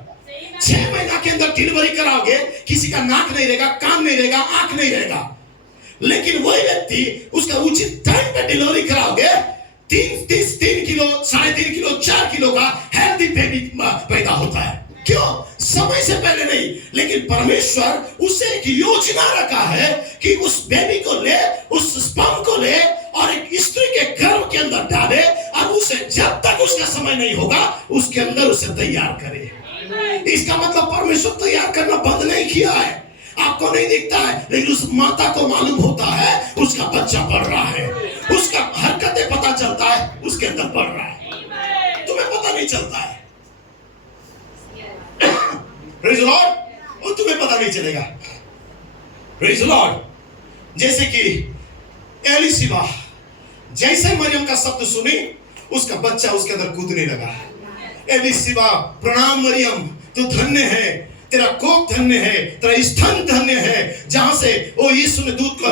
6 महीना के अंदर डिलीवरी कराओगे, किसी का नाक नहीं रहेगा, कान नहीं रहेगा, आंख नहीं रहेगा, लेकिन वही व्यक्ति उसका उचित टाइम पे डिलीवरी कराओगे, 3 किलो, 3.5 किलो, 4 किलो का हेल्दी बेबी पैदा होता है। क्यों? समय से पहले नहीं, लेकिन परमेश्वर उसे एक योजना रखा है कि उस बेबी को ले, उस स्पर्म को ले और एक स्त्री के गर्भ के अंदर डाले, और उसे जब तक उसका समय नहीं होगा उसके अंदर उसे तैयार करे। इसका मतलब परमेश्वर तैयार करना बंद नहीं किया है। आपको नहीं दिखता है, लेकिन उस माता को मालूम होता है उसका बच्चा बढ़ रहा है, उसका हरकतें पता चलता है उसके अंदर बढ़ रहा है, तुम्हें पता नहीं चलता है। Praise Lord. और तुम्हें पता नहीं चलेगा। Praise Lord. जैसे कि एलिशिबा जैसे मरियम का शब्द सुनी, उसका बच्चा उसके अंदर कूदने लगा। एलिशिबा, प्रणाम मरियम, तू धन्य है, तेरा कोख धन्य है, तेरा स्तन धन्य है, जहां से वो यीशु ने दूध को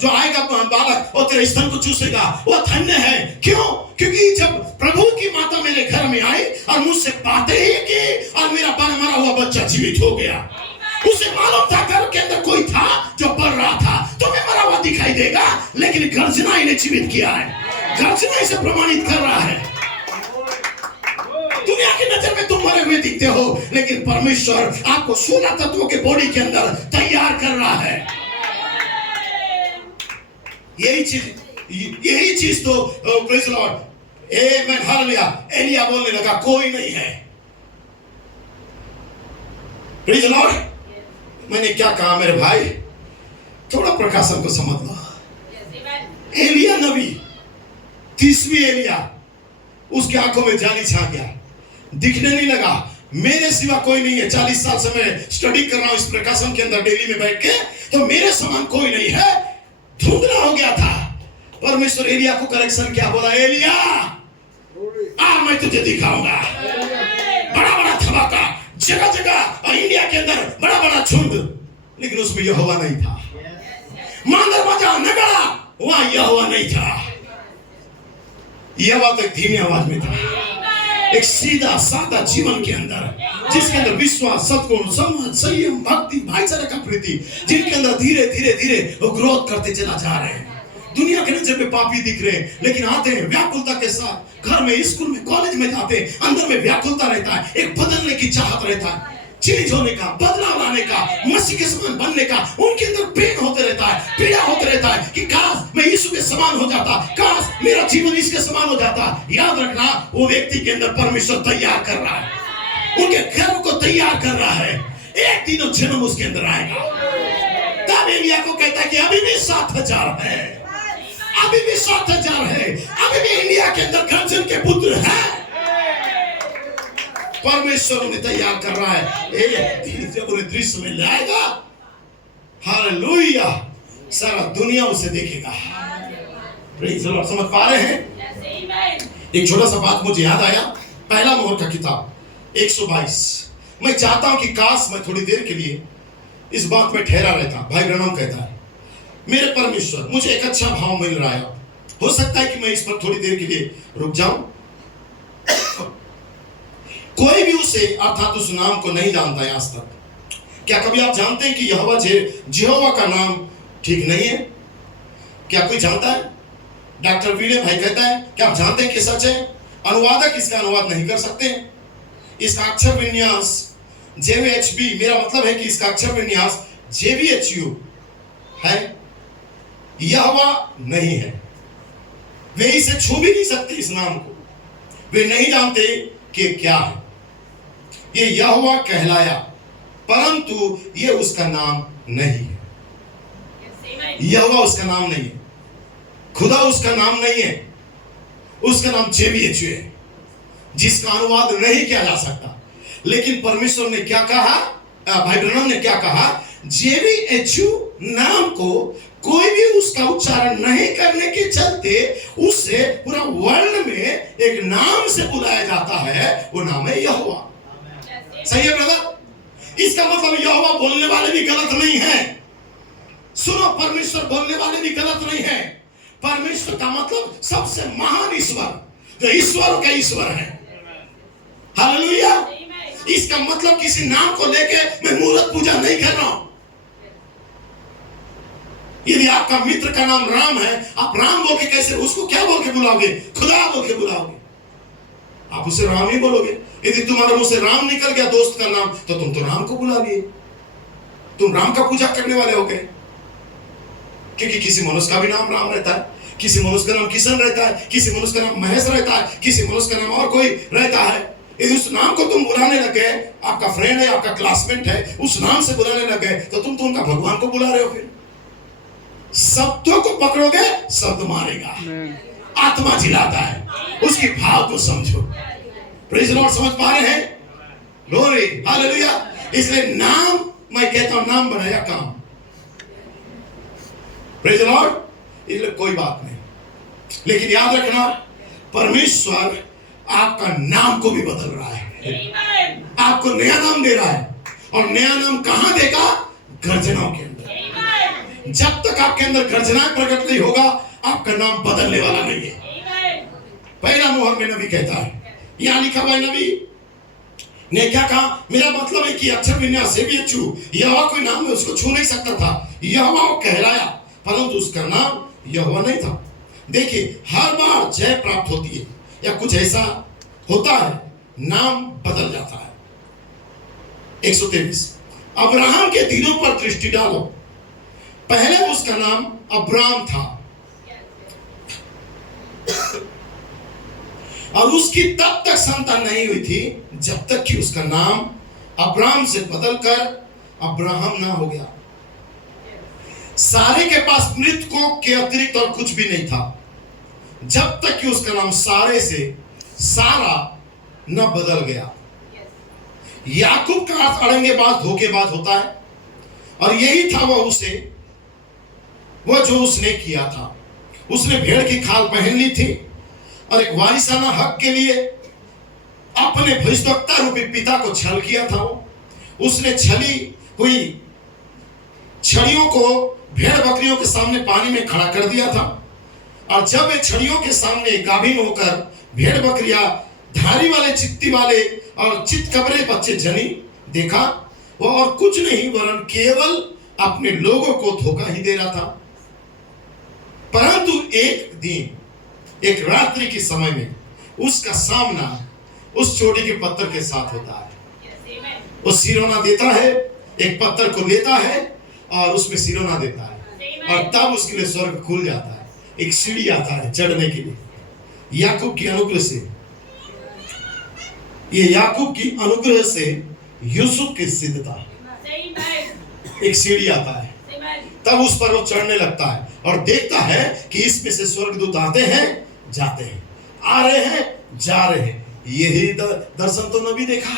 जो आएगा बालक और तेरे स्तन को चूसेगा, वो धन्य है। क्यों? क्योंकि जब प्रभु की माता मेरे घर में आई और मुझसे बातें ही की और मेरा मरा हुआ बच्चा जीवित हो गया। उसे मालूम था घर के अंदर कोई था जो बढ़ रहा था। तुम्हें मरा हुआ दिखाई देगा, लेकिन गर्जना इन्हें जीवित किया है, गर्जना इसे प्रमाणित कर रहा है। दुनिया की नजर में तुम मरे हुए दिखते हो, लेकिन परमेश्वर आपको 16 तत्वों के बॉडी के अंदर तैयार कर रहा है। यही चीज तो प्रेज़ लॉर्ड, आमेन, हालेलुया, एलिया बोलने लगा कोई नहीं है। Praise Lord. मैंने क्या कहा मेरे भाई, थोड़ा प्रकाशन को समझ लो। एलिया नबी, 30वीं एलिया, उसकी आंखों में जाली छा गया, दिखने नहीं लगा, मेरे सिवा कोई नहीं है। 40 साल से मैं स्टडी कर रहा हूं इस प्रकाशन के अंदर डेली में बैठ के, तो मेरे समान कोई नहीं है, धुंधला हो गया था। परमेश्वर एलिया को करेक्शन क्या बोला, एलिया आ मैं तुझे दिखाऊंगा। बड़ा बड़ा धमाका, जगह जगह और इंडिया के अंदर बड़ा बड़ा झुंड, लेकिन उसमें यहोवा नहीं था। मांदर बजा, नगाड़ा, वहां यहोवा नहीं था। यहोवा तो एक धीमी आवाज में था, एक सीधा सादा जीवन के अंदर, जिसके अंदर विश्वास, सद्गुण, सम्मान, संयम, भक्ति, भाईचारे का प्रीति, जिनके अंदर धीरे धीरे धीरे वो ग्रोथ करते चला जा रहे हैं। दुनिया के नजर में पापी दिख रहे हैं, लेकिन आते हैं व्याकुलता के साथ, घर में, स्कूल में, कॉलेज में जाते हैं, अंदर में व्याकुलता रहता है, एक बदलने की चाहत रहता है, चेंज होने का, बदलाव लाने का, मसीह के समान बनने का। उनके अंदर पेन होते रहता है, पीड़ा होते रहता है कि काश मैं यीशु के समान हो जाता, काश मेरा जीवन इसके समान हो जाता। याद रखना, वो व्यक्ति के अंदर परमेश्वर तैयार कर रहा है, उनके घर को तैयार कर रहा है। एक दिन जन्म उसके अंदर आएगा। तब एलिया को कहता है कि अभी भी 7,000 है, अभी भी 7,000 है, अभी भी इंडिया के अंदर गर्जन के पुत्र है। परमेश्वर उन्हें तैयार कर रहा है। जब उन्हें दृश्य में लाएगा, हालेलुया, सारा दुनिया उसे देखेगा। Praise the Lord. समझ पा रहे हैं? एक छोटा सा बात मुझे याद आया, पहला मोहर का किताब 122। मैं चाहता हूं कि काश मैं थोड़ी देर के लिए इस बात में ठहरा रहता। भाई ब्रैनम कहता है, मेरे परमेश्वर, मुझे एक अच्छा भाव मिल रहा है, हो सकता है कि मैं इस पर थोड़ी देर के लिए रुक जाऊं। कोई भी उसे, अर्थात उस नाम को नहीं जानता है आज तक। क्या कभी आप जानते हैं कि यहोवा का नाम ठीक नहीं है? क्या कोई जानता है? डॉक्टर विलियम भाई कहता है, क्या आप जानते हैं कि सच है? अनुवादक इसका अनुवाद नहीं कर सकते। इसका अक्षर विन्यास JVHB, मेरा मतलब है कि इसका अक्षर विन्यास JVHU है, यहोवा नहीं है। वे इसे छू भी नहीं सकते, इस नाम को वे नहीं जानते कि क्या है। ये यहोवा कहलाया, परंतु ये उसका नाम नहीं है। यहोवा उसका नाम नहीं है, खुदा उसका नाम नहीं है, उसका नाम JVHU है, जिसका अनुवाद नहीं किया जा सकता। लेकिन परमेश्वर ने क्या कहा, भाई ब्रैनम ने क्या कहा, JVHU नाम को कोई भी उसका उच्चारण नहीं करने के चलते उसे पूरा वर्ल्ड में एक नाम से बुलाया जाता है, वो नाम है यहोवा। सही है ब्रदर? इसका मतलब यहोवा बोलने वाले भी गलत नहीं है। सुनो, परमेश्वर बोलने वाले भी गलत नहीं है। परमेश्वर का मतलब सबसे महान ईश्वर, जो ईश्वरों का ईश्वर है। हालेलुया। इसका मतलब किसी नाम को लेके मैं मूर्त पूजा नहीं कर रहा हूं। यदि आपका मित्र का नाम राम है, आप राम बोल के कैसे, उसको क्या बोल के बुलाओगे? खुदा बोल के बुलाओगे, आप उसे राम ही बोलोगे। यदि तुम्हारे मुंह से राम निकल गया दोस्त का नाम, तो तुम तो राम को बुला लिए, तुम राम का पूजा करने वाले हो गए। क्योंकि किसी मनुष्य का भी नाम राम रहता है, किसी मनुष्य का नाम किशन रहता है, किसी मनुष्य का नाम महेश रहता है, किसी मनुष्य का नाम और कोई रहता है। यदि उस नाम को तुम बुलाने लग गए, आपका फ्रेंड है, आपका क्लासमेट है, उस नाम से बुलाने लग गए, तो तुम तो उनका भगवान को बुला रहे हो। फिर शब्दों को पकड़ोगे, शब्द मारेगा, आत्मा जिलाता है, उसकी भाव को समझो। Praise the Lord. समझ पा रहे हैं? Glory, hallelujah. इसलिए नाम, मैं कहता हूं, नाम बनाया काम। Praise the Lord. इसलिए कोई बात नहीं, लेकिन याद रखना, परमेश्वर आपका नाम को भी बदल रहा है, आपको नया नाम दे रहा है। और नया नाम कहां देगा? गर्जनाओं के अंदर। जब तक आपके अंदर गर्जना प्रकट नहीं होगा, आपका नाम बदलने वाला नहीं है। पहला मोहर में नबी कहता है, यहां लिखा हुआ नबी ने क्या कहा? मेरा मतलब है कि अक्षर विन्यास से भी छू, यहोवा कोई नाम है, उसको छू नहीं सकता था। यहोवा कहलाया, परंतु उसका नाम यहोवा नहीं था। देखिए, हर बार जय प्राप्त होती है या कुछ ऐसा होता है, नाम बदल जाता है। 123, अब्राहम के दिनों पर दृष्टि डालो, पहले उसका नाम अब्राम था और उसकी तब तक संतान नहीं हुई थी जब तक कि उसका नाम अब्राम से बदलकर अब्राहम ना हो गया। सारे के पास मृतकों के अतिरिक्त और कुछ भी नहीं था जब तक कि उसका नाम सारे से सारा न बदल गया। याकूब का अर्थ अड़ंगेबाज, धोखेबाज होता है, और यही था वह जो उसने किया था। उसने भेड़ की खाल पहन ली थी और एक वारिसाना हक के लिए अपने भविष्यवक्ता रूपी पिता को छल किया था। उसने छली हुई छड़ियों को भेड़ बकरियों के सामने पानी में खड़ा कर दिया था और जब वे छड़ियों के सामने गाभिन होकर भेड़ बकरियां धारी वाले चित्ती वाले और चितकबरे बच्चे जनी देखा, वो और कुछ नहीं वरन केवल अपने लोगों को धोखा ही दे रहा था। परंतु एक दिन एक रात्रि के समय में उसका सामना उस चोटी के पत्थर के साथ होता है। वो सिरोना देता है, एक पत्थर को लेता है और उसमें सिरोना देता है, और तब उसके लिए स्वर्ग खुल जाता है, एक सीढ़ी आता है चढ़ने के लिए। याकूब की अनुग्रह से, ये याकूब की अनुग्रह से यूसुफ की सिद्धता, एक सीढ़ी आता है, तब उस पर वो चढ़ने लगता है और देखता है कि इसमें से स्वर्गदूत आते हैं जाते हैं, आ रहे हैं जा रहे हैं। यही दर्शन तो नबी देखा,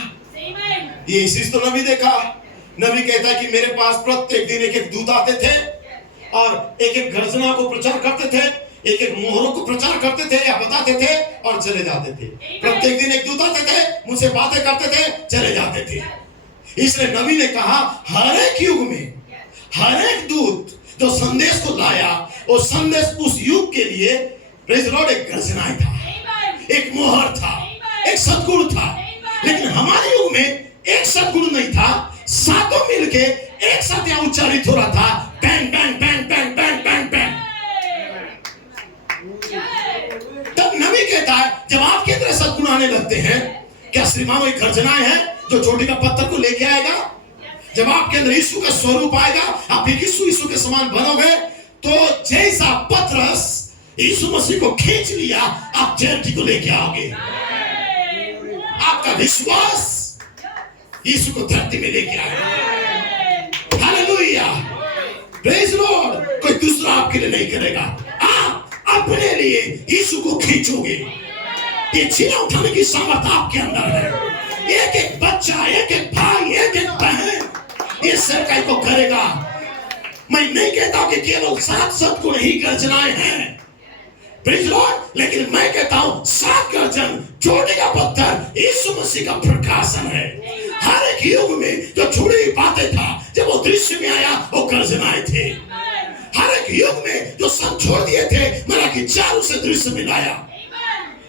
ये चीज तो नबी देखा। नबी कहता है कि मेरे पास प्रत्येक दिन एक एक दूत आते थे और एक एक गर्जना को प्रचार करते थे, एक एक मोहरों को प्रचार करते थे या बताते थे और चले जाते थे। प्रत्येक दिन एक दूत आते थे, मुझसे बातें करते थे, चले जाते थे। इसलिए नबी ने कहा हर एक युग में हर एक दूत जो संदेश को लाया, वो संदेश उस युग के लिए प्रेज़ लॉर्ड एक गर्जना था, एक मोहर था, एक सद्गुण था। लेकिन हमारे युग में एक सद्गुण नहीं था, सातों मिलके एक साथ यहाँ उच्चारित हो रहा था, bang bang bang bang bang bang bang. तब नबी कहता है जब आपके अंदर सद्गुण आने लगते हैं, क्या श्रीमान एक गर्जनाएं हैं जो चोटी का पत्थर को लेके आएगा? जब आपके अंदर यीशु का स्वरूप आएगा, आप यीशु के समान बनोगे, तो जैसा पतरस यीशु मसीह को खींच लिया, आप जयंती को लेके आओगे। आपका विश्वास यीशु को धरती में लेके आएगा। Hallelujah, praise Lord. कोई दूसरा आपके लिए नहीं करेगा, आप अपने लिए यीशु को खींचोगे। ये जीना उठाने की सामर्थ आपके अंदर है। एक एक बच्चा, एक एक भाई, एक एक बहन ये सरकार को करेगा। मैं नहीं कहता कि केवल 7 सद्गुण ही गर्जनाएं हैं, प्रेज लॉर्ड, लेकिन मैं कहता हूं 7 गर्जन चोटी का पत्थर यीशु मसीह का प्रकाशन है। हर एक युग में जो छुड़ी हुई बातें था, जब वो दृश्य में आया, वो गर्जनाएं थे। हर एक युग में जो सब छोड़ दिए थे, मलाकी 4 से दृश्य में लाया।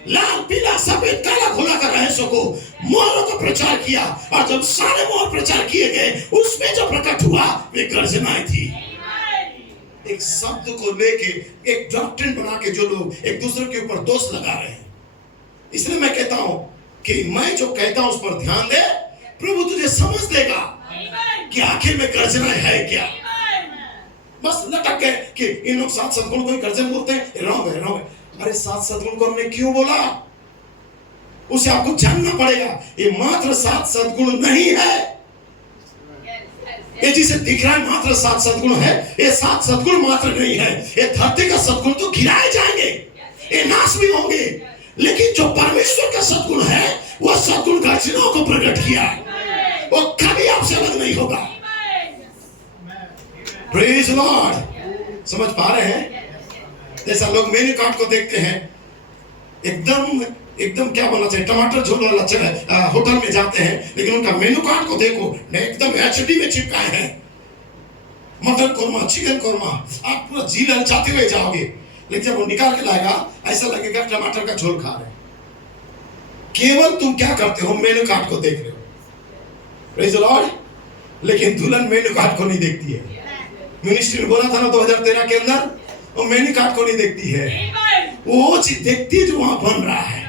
लाल पीला सफेद काला घोला कर रहस्यों को, मोहरों को प्रचार किया, और जब सारे मोहर प्रचार किए गए, उसमें जो प्रकट हुआ वे गर्जनाएं थी। एक शब्द को लेके एक डॉक्ट्रिन बना के जो लोग एक दूसरे के ऊपर दोष लगा रहे हैं। इसलिए मैं कहता हूं कि मैं जो कहता हूं उस पर ध्यान दे, प्रभु तुझे समझ देगा कि आखिर में गर्जनाएं है क्या। बस लटक गए कि इन लोग 7 सद्गुण को ही गर्जन बोलते हैं, रॉन्ग है, रॉन्ग है। अरे 7 सद्गुण को हमने क्यों बोला, उसे आपको जानना पड़ेगा। ये मात्र 7 सद्गुण नहीं है, ये जिसे दिख रहा है मात्र 7 सद्गुण है, ये 7 सद्गुण मात्र नहीं है। ये धरती का सद्गुण तो गिराए जाएंगे, ये नाश भी होंगे, लेकिन जो परमेश्वर का सद्गुण है, वह सद्गुण गर्जनाओं को प्रकट किया है, वो कभी आपसे अलग नहीं होगा। प्रेज लॉर्ड, समझ पा रहे हैं? जैसा लोग मेन्यू कार्ड को देखते हैं, एकदम क्या बोलना चाहिए, टमाटर झोल वाला होटल में जाते हैं, लेकिन उनका मेन्यू कार्ड को देखो, एकदम HD में चिपकाए हैं, मटन कोरमा, चिकन कोरमा, आप पूरा जी ललचाते हुए जाओगे, लेकिन जब वो निकाल के लाएगा, ऐसा लगेगा टमाटर का झोल खा रहे हैं। केवल तुम क्या करते हो, मेन्यू कार्ड को देख रहे हो, प्रेज द लॉर्ड, लेकिन दुल्हन मेन्यू कार्ड को नहीं देखती है। मिनिस्ट्री ने बोला था ना 2013 के अंदर, वो मेन्यू कार्ड को नहीं देखती है, वो चीज देखती है जो वहां बन रहा है।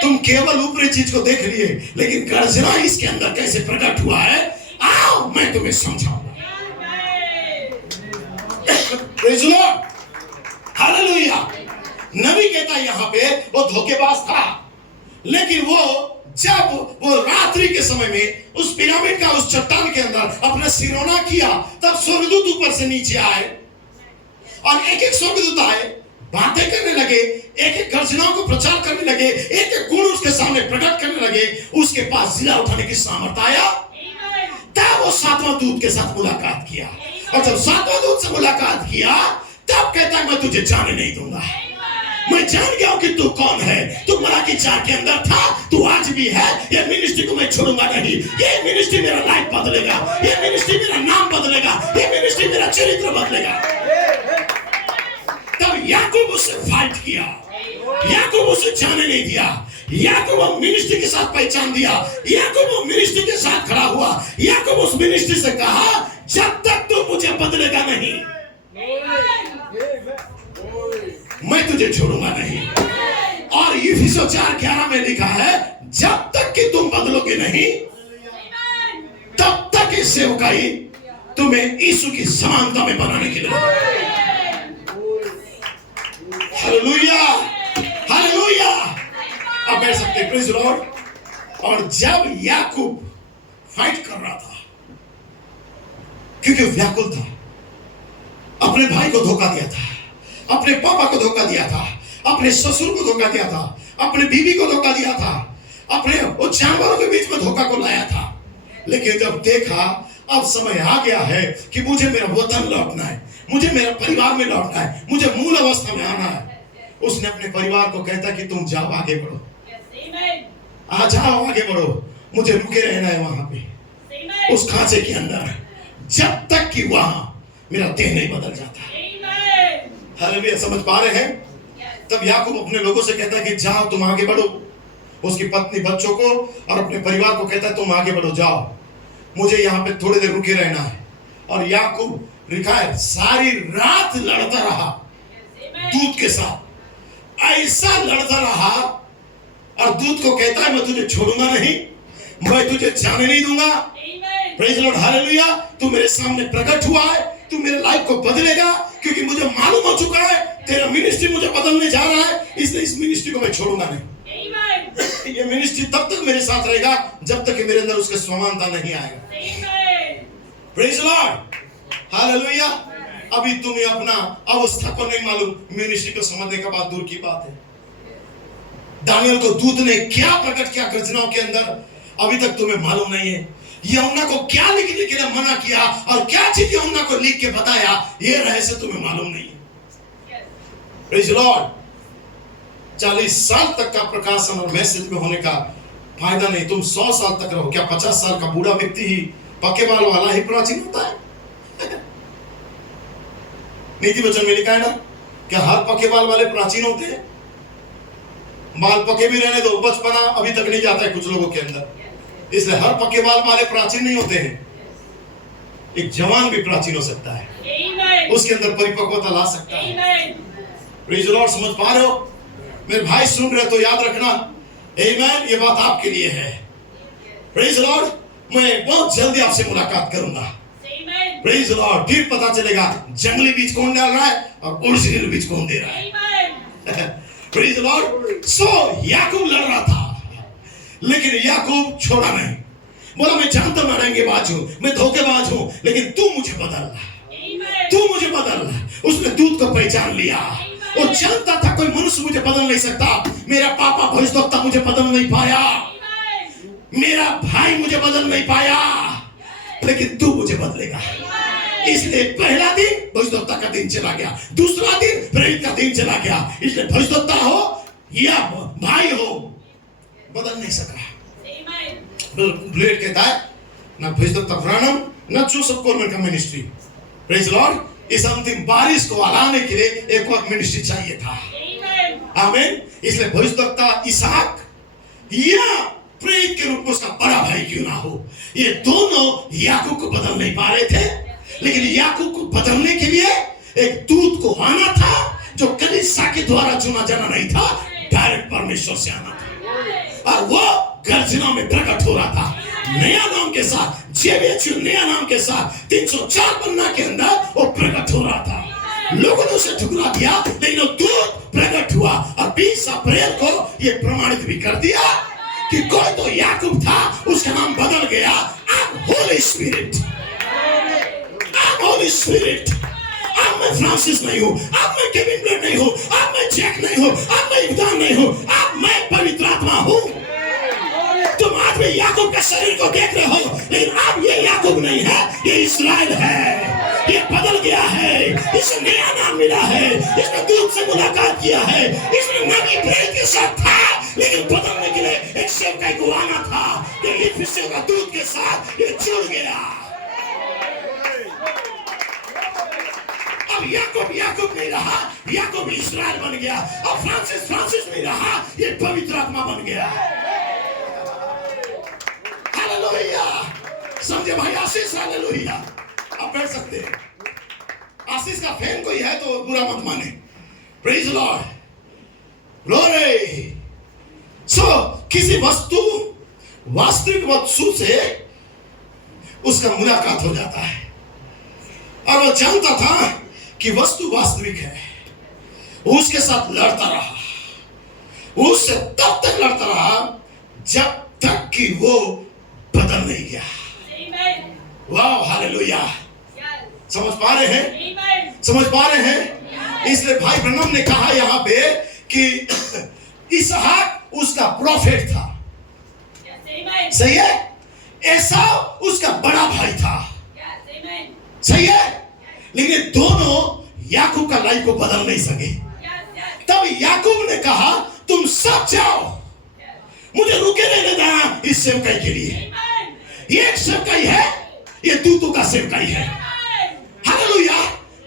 तुम केवल ऊपरी चीज को देख लिए, लेकिन गर्जना इसके अंदर कैसे प्रकट हुआ है, आओ मैं तुम्हें समझाऊंगा। Praise the Lord, hallelujah. नबी कहता है यहाँ पे वो धोखेबाज था, लेकिन वो जब वो रात्रि के समय में उस पिरामिड का उस चट्टान के अंदर अपना सिरोना किया, तब स्वर्गदूत ऊपर से नीचे आए और एक एक स्वर्गदूत आए, बातें करने लगे, एक एक गर्जनाओं को प्रचार करने लगे, एक एक गुण उसके सामने प्रकट करने लगे। उसके पास जिला उठाने की सामर्थ आया, तब वो 7वां दूत के साथ मुलाकात किया, और जब 7वां दूत से मुलाकात किया, तब कहता है मैं तुझे जाने नहीं दूंगा, मैं जान गया हूं कि तू कौन है। तू मलाकी 4 के अंदर था, तू आज भी है। ये मिनिस्ट्री को मैं छोड़ूंगा नहीं, ये मिनिस्ट्री मेरा लाइफ बदलेगा, ये मिनिस्ट्री मेरा नाम बदलेगा, ये मिनिस्ट्री मेरा चरित्र बदलेगा। तब याकूब याकूब उससे फाइट किया, याकूब उसे जाने नहीं दिया, याकूब मिनिस्ट्री के साथ पहचान दिया, याकूब मिनिस्ट्री के साथ खड़ा हुआ, याकूब उस मिनिस्ट्री से कहा जब तक तू मुझे बदलेगा नहीं मैं तुझे छोड़ूंगा नहीं। और इफिसियों 4:11 में लिखा है जब तक कि तुम बदलोगे नहीं तब तक ये सेवकाई तुम्हें यीशु की समानता में बनाने के लिए। Hallelujah, hallelujah. अब बैठ सकते हैं, प्रेज़ द लॉर्ड। और जब याकूब फाइट कर रहा था, क्योंकि व्याकुल था, अपने भाई को धोखा दिया था, अपने पापा को धोखा दिया था, अपने ससुर को धोखा दिया था, अपने बीवी को धोखा दिया था, अपने वो जानवरों के बीच में धोखा को लाया था। लेकिन जब देखा अब समय आ गया है कि मुझे मेरा वतन लौटना है, मुझे मेरा परिवार में लौटना है, मुझे मूल अवस्था में आना है, उसने अपने परिवार को कहता कि तुम जाओ आगे बढ़ो, आ जाओ आगे बढ़ो, मुझे रुके रहना है वहां पे उस खांचे के अंदर जब तक कि वहां मेरा देह नहीं बदल जाता। हालेलुया, समझ पा रहे हैं? तब याकूब अपने लोगों से कहता है कि जाओ तुम आगे बढ़ो, उसकी पत्नी बच्चों को और अपने परिवार को कहता है तुम आगे बढ़ो, जाओ, मुझे यहाँ पे थोड़ी देर रुके रहना है। और याकूब रिखाए सारी रात लड़ता रहा दूत के साथ, ऐसा लड़ता रहा और दूत को कहता है मैं तुझे छोड़ूंगा नहीं, मैं तुझे जाने नहीं दूंगा। Praise the Lord, hallelujah. तू मेरे सामने प्रकट हुआ है, तू मेरे लाइफ को बदलेगा, क्योंकि मुझे मालूम हो चुका है तेरा मिनिस्ट्री मुझे बदलने जा रहा है, इसलिए इस मिनिस्ट्री को मैं छोड़ूंगा नहीं। ये मिनिस्ट्री तब तक मेरे साथ रहेगा जब तक कि मेरे अंदर उसके समानता नहीं आएगा। Praise the Lord, hallelujah. अभी तुम्हें अपना अवस्था को नहीं मालूम, मिनिस्ट्री को समझने का बात दूर की बात है। दानियल को दूत ने क्या प्रकट किया गर्जनाओं के अंदर, अभी तक तुम्हें मालूम नहीं है। यूहन्ना को क्या लिखने के लिए मना किया और क्या चीज यूहन्ना को लिख के बताया, ये रहस्य तुम्हें मालूम नहीं है। Praise the Lord. 40 साल तक का प्रकाशन और मैसेज में होने का फायदा नहीं, तुम 100 साल तक रहो। क्या 50 साल का बूढ़ा व्यक्ति ही पक्के बाल वाला ही प्राचीन होता है? नीति वचन में लिखा है ना कि हर पक्के बाल वाले प्राचीन होते हैं। बाल पके भी रहने दो, बचपना अभी तक नहीं जाता है कुछ लोगों के अंदर, इसलिए हर पक्के बाल वाले प्राचीन नहीं होते हैं। एक जवान भी प्राचीन हो सकता है, उसके अंदर परिपक्वता ला सकता है। प्रेज़ द लॉर्ड, समझ पा रहे हो? मेरे भाई सुन रहे तो याद रखना, आमीन, ये बात आपके लिए है। प्रेज़ द लॉर्ड, मैं बहुत जल्दी आपसे मुलाकात करूंगा। प्रेज़ द लॉर्ड, फिर पता चलेगा जंगली बीज कौन डाल रहा है और ओरिजिनल बीज कौन दे रहा है। Praise the Lord. So Yakub लड़ रहा था, लेकिन याकूब छोड़ा नहीं, बोला मैं जानता मैं रंगेबाज हूं, मैं धोखेबाज हूं, लेकिन तू मुझे बदल, तू मुझे बदल। उसने दूत को पहचान लिया, वो जानता था कोई मनुष्य मुझे बदल नहीं सकता। मेरा पापा भविष्यवक्ता मुझे बदल नहीं पाया, मेरा भाई मुझे बदल नहीं पाया, लेकिन तू मुझे बदलेगा। इसलिए पहला दिन भविष्यवक्ता का दिन चला गया, दूसरा दिन प्रेरित का दिन चला गया। इसलिए भविष्यवक्ता हो या भाई हो, बदल नहीं सका। ब्लेड कहता है ना भविष्यवक्ता ब्रानम ना जोसेफ कोलमैन का मिनिस्ट्री। Praise the Lord. इस अंतिम बारिश को हराने के लिए एक और मिनिस्ट्री चाहिए था। आमीन। इसलिए भविष्यवक्ता इसहाक या प्रेरित के रूप में उसका बड़ा भाई क्यों ना हो, ये दोनों याकूब को बदल नहीं पा रहे थे, लेकिन याकूब को बदलने के लिए एक दूत को आना था जो कलीसिया के द्वारा चुना जाना नहीं था, डायरेक्ट परमेश्वर से आना था। और वो गर्जना में प्रकट हो रहा था, नया नाम के साथ, जेबीएचयू नया नाम के साथ 304 पन्ना के अंदर वो प्रकट हो रहा था। लोगों ने उसे ठुकरा दिया, लेकिन वो दूत प्रकट हुआ और 20 अप्रैल को ये प्रमाणित भी कर दिया कि कोई तो याकूब था, उसका नाम बदल गया। अब होली स्पिरिट, अब होली स्पिरिट, अब मैं फ्रांसिस नहीं हूँ, अब मैं केविन ब्लेड नहीं हूँ, अब मैं जैक नहीं हूँ, अब मैं इब्दान नहीं हूँ, अब मैं पवित्र आत्मा हूँ। तुम आज भी याकूब के शरीर को देख रहे हो, लेकिन अब ये याकूब नहीं है, ये इस्राएल है। ये बदल गया है, इसे नया नाम मिला है, इसने दूत से मुलाकात किया है, इसने नबी प्रेरित के साथ था, लेकिन बदलने के लिए एक सेवकाई को आना था कि इफिसियों का दूत के साथ ये जुड़ गया। अब अब याकूब नहीं रहा, याकूब इस्राएल बन गया। अब फ्रांसिस नहीं रहा, ये पवित्र आत्मा बन गया। हालेलुया, समझे भाई? आशीष, हालेलुया। आप बैठ सकते हैं। आशीष का फैन कोई है तो बुरा मत माने। Praise Lord, glory. सो किसी वस्तु, वास्तविक वस्तु से उसका मुलाकात हो जाता है और वो जानता था कि वस्तु वास्तविक है। उसके साथ लड़ता रहा, उससे तब तक लड़ता रहा जब तक कि वो बदल नहीं गया। वाह, हालेलुया। समझ पा रहे हैं? समझ पा रहे हैं? इसलिए भाई ब्रनम ने कहा यहां पे कि इसहाक उसका प्रॉफिट था। सही है? एसाव उसका बड़ा भाई था। सही है? लेकिन दोनों याकूब का लाइफ को बदल नहीं सके। तब याकूब ने कहा तुम सब जाओ, मुझे रुके रहने देना इस सेवकाई के लिए। ये एक सेवकाई है, ये दूतों का सेवकाई है। हालेलुया।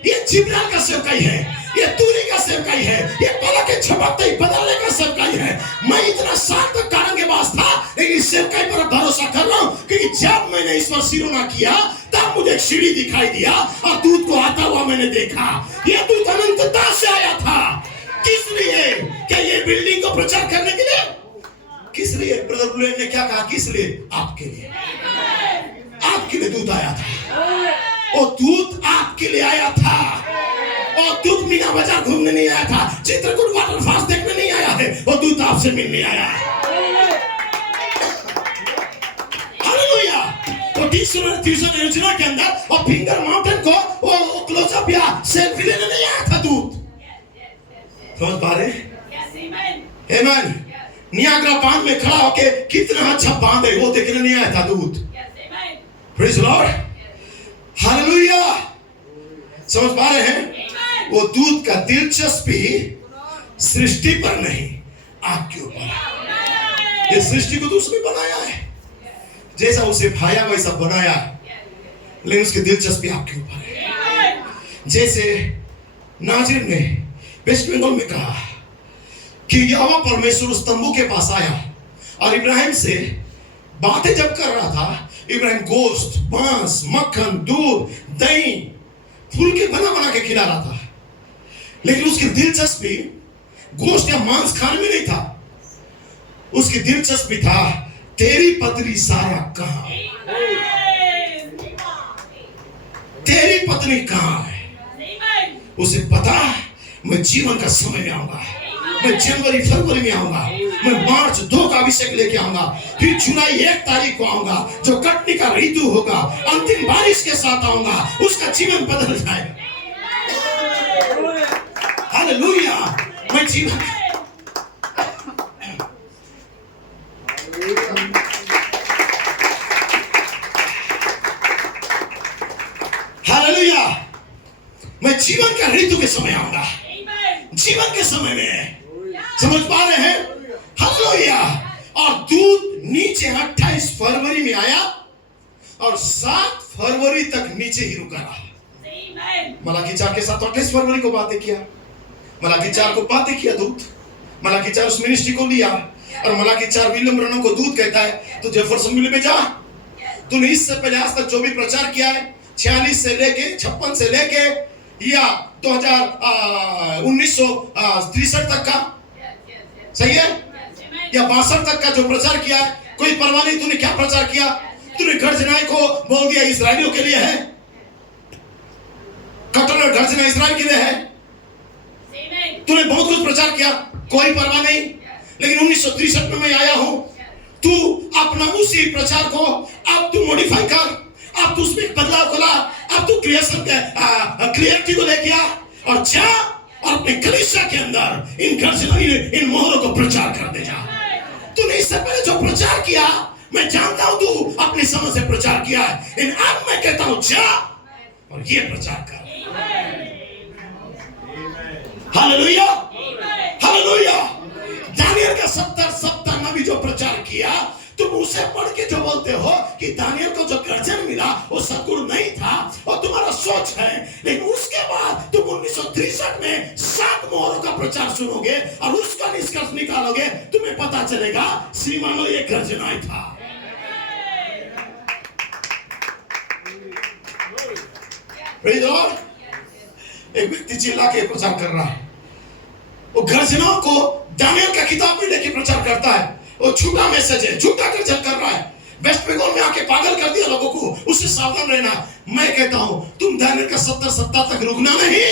ये जिब्राइल का सेवकाई है, ये तूरी का सेवकाई है, ये पलक के झपकते ही बदलने का सेवकाई है। मैं इतना साल तक कारांगेबाज था, लेकिन इस सेवकाई पर भरोसा कर रहा हूं क्योंकि जब मैंने इस पर सिरोना किया तब मुझे एक सीढ़ी दिखाई दिया और दूत को आता हुआ मैंने देखा। ये दूत अनंतता से आया था। किस लिए? क्या ये बिल्डिंग को प्रचार करने के लिए? किस लिए? ब्रदर ब्लेन ने क्या कहा? किस लिए? आपके लिए। आपके लिए दूत आया था। और दूत आपके लिए आया था। और दूत मीना बाजार घूमने नहीं आया था, चित्रकूट वाटरफॉल्स देखने नहीं आया है। और दूत आपसे मिलने आया है। हालेलुया। तो ट्यूशन योजना के अंदर और फिंगर माउंटेन को वो क्लोजअप या सेल्फी लेने नहीं आया था दूत। समझ पा रहे? आमेन। नियाग्रा बांध में खड़ा होके कितना अच्छा बांध है वो देखने नहीं आया था दूत। Praise Lord, hallelujah. समझ पा रहे हैं? वो दूत का दिलचस्पी सृष्टि पर नहीं, आपके ऊपर। ये सृष्टि को तो उसने बनाया है, जैसा उसे भाया वैसा बनाया है, लेकिन उसकी दिलचस्पी आपके ऊपर है। जैसे नाजिर ने वेस्ट बंगाल में कहा कि यहोवा परमेश्वर उस तंबू के पास आया और इब्राहिम से बातें जब कर रहा था, इब्राहिम गोश्त, मांस, मक्खन, दूध, दही, फूल के बना के खिला रहा था। लेकिन उसकी दिलचस्पी गोश्त या मांस खाने में नहीं था। उसकी दिलचस्पी था तेरी पत्नी सारा कहां? तेरी पत्नी कहां है? उसे पता मैं जीवन का समय में आऊंगा, मैं जनवरी फरवरी में आऊंगा, मैं मार्च 2 का अभिषेक लेके आऊंगा, फिर जुलाई 1 तारीख को आऊंगा, जो कटनी का ऋतु होगा, अंतिम बारिश के साथ आऊंगा, उसका जीवन बदल जाएगा। हालेलुया। मैं जीवन हालेलुया। मैं जीवन का ऋतु के समय आऊंगा, जीवन के समय में। समझ पा रहे हैं? हालेलुया। और दूत नीचे 28 फरवरी में आया और 7 फरवरी तक नीचे ही रुका रहा। मलाकी 4 के साथ 28 फरवरी को बातें किया, मलाकी 4 को बातें किया दूत, मलाकी 4 उस मिनिस्ट्री को लिया और मलाकी 4 विलियम ब्रनम को दूत कहता है तो जेफरसन मिल में जा, तूने इससे पहले आज तक जो भी प्रचार किया है 46 से लेके 56 से लेके या 1963 तक का, सही है, या 62 तक का जो प्रचार किया है, कोई परवाह नहीं। तूने क्या प्रचार किया? तूने गर्जनाएं को बोल दिया इस्राएलियों के लिए है, कट्टर गर्जना इस्राएल के लिए है। तूने बहुत कुछ प्रचार किया, कोई परवाह नहीं। लेकिन 1963 में मैं आया हूं, तू अपना उसी प्रचार को अब तू मॉडिफाई कर, अब तू उसमें बदलाव करा, अब तू क्लियरिटी को लेके आ और जा और अपने कलीसिया के अंदर इन मोहरों को प्रचार कर दे जा। तूने इससे पहले जो प्रचार किया मैं जानता हूं, तू अपनी समझ से प्रचार किया है, लेकिन अब मैं कहता हूं जा और ये प्रचार कर। Hallelujah, hallelujah. दानियल का 70 नबी जो प्रचार किया, तुम उसे पढ़ के जो बोलते हो कि दानियल को जो गर्जन मिला वो सद्गुरु नहीं था और तुम्हारा सोच है, लेकिन उसके बाद तुम में 7 मोहरों का प्रचार सुनोगे और उसका निष्कर्ष निकालोगे, तुम्हें पता चलेगा श्रीमानो ये गर्जना ही था। Praise the Lord। एक व्यक्ति चिल्ला के प्रचार कर रहा है, वो गर्जनाओं को दानियल का किताब में लेके प्रचार करता है, वो झूठा मैसेज है, झूठा गर्जन कर रहा है, वेस्ट बंगाल में आके पागल कर दिया लोगों को, उससे सावधान रहना। मैं कहता हूं तुम दानियल का 70 सप्ताह तक रुकना नहीं,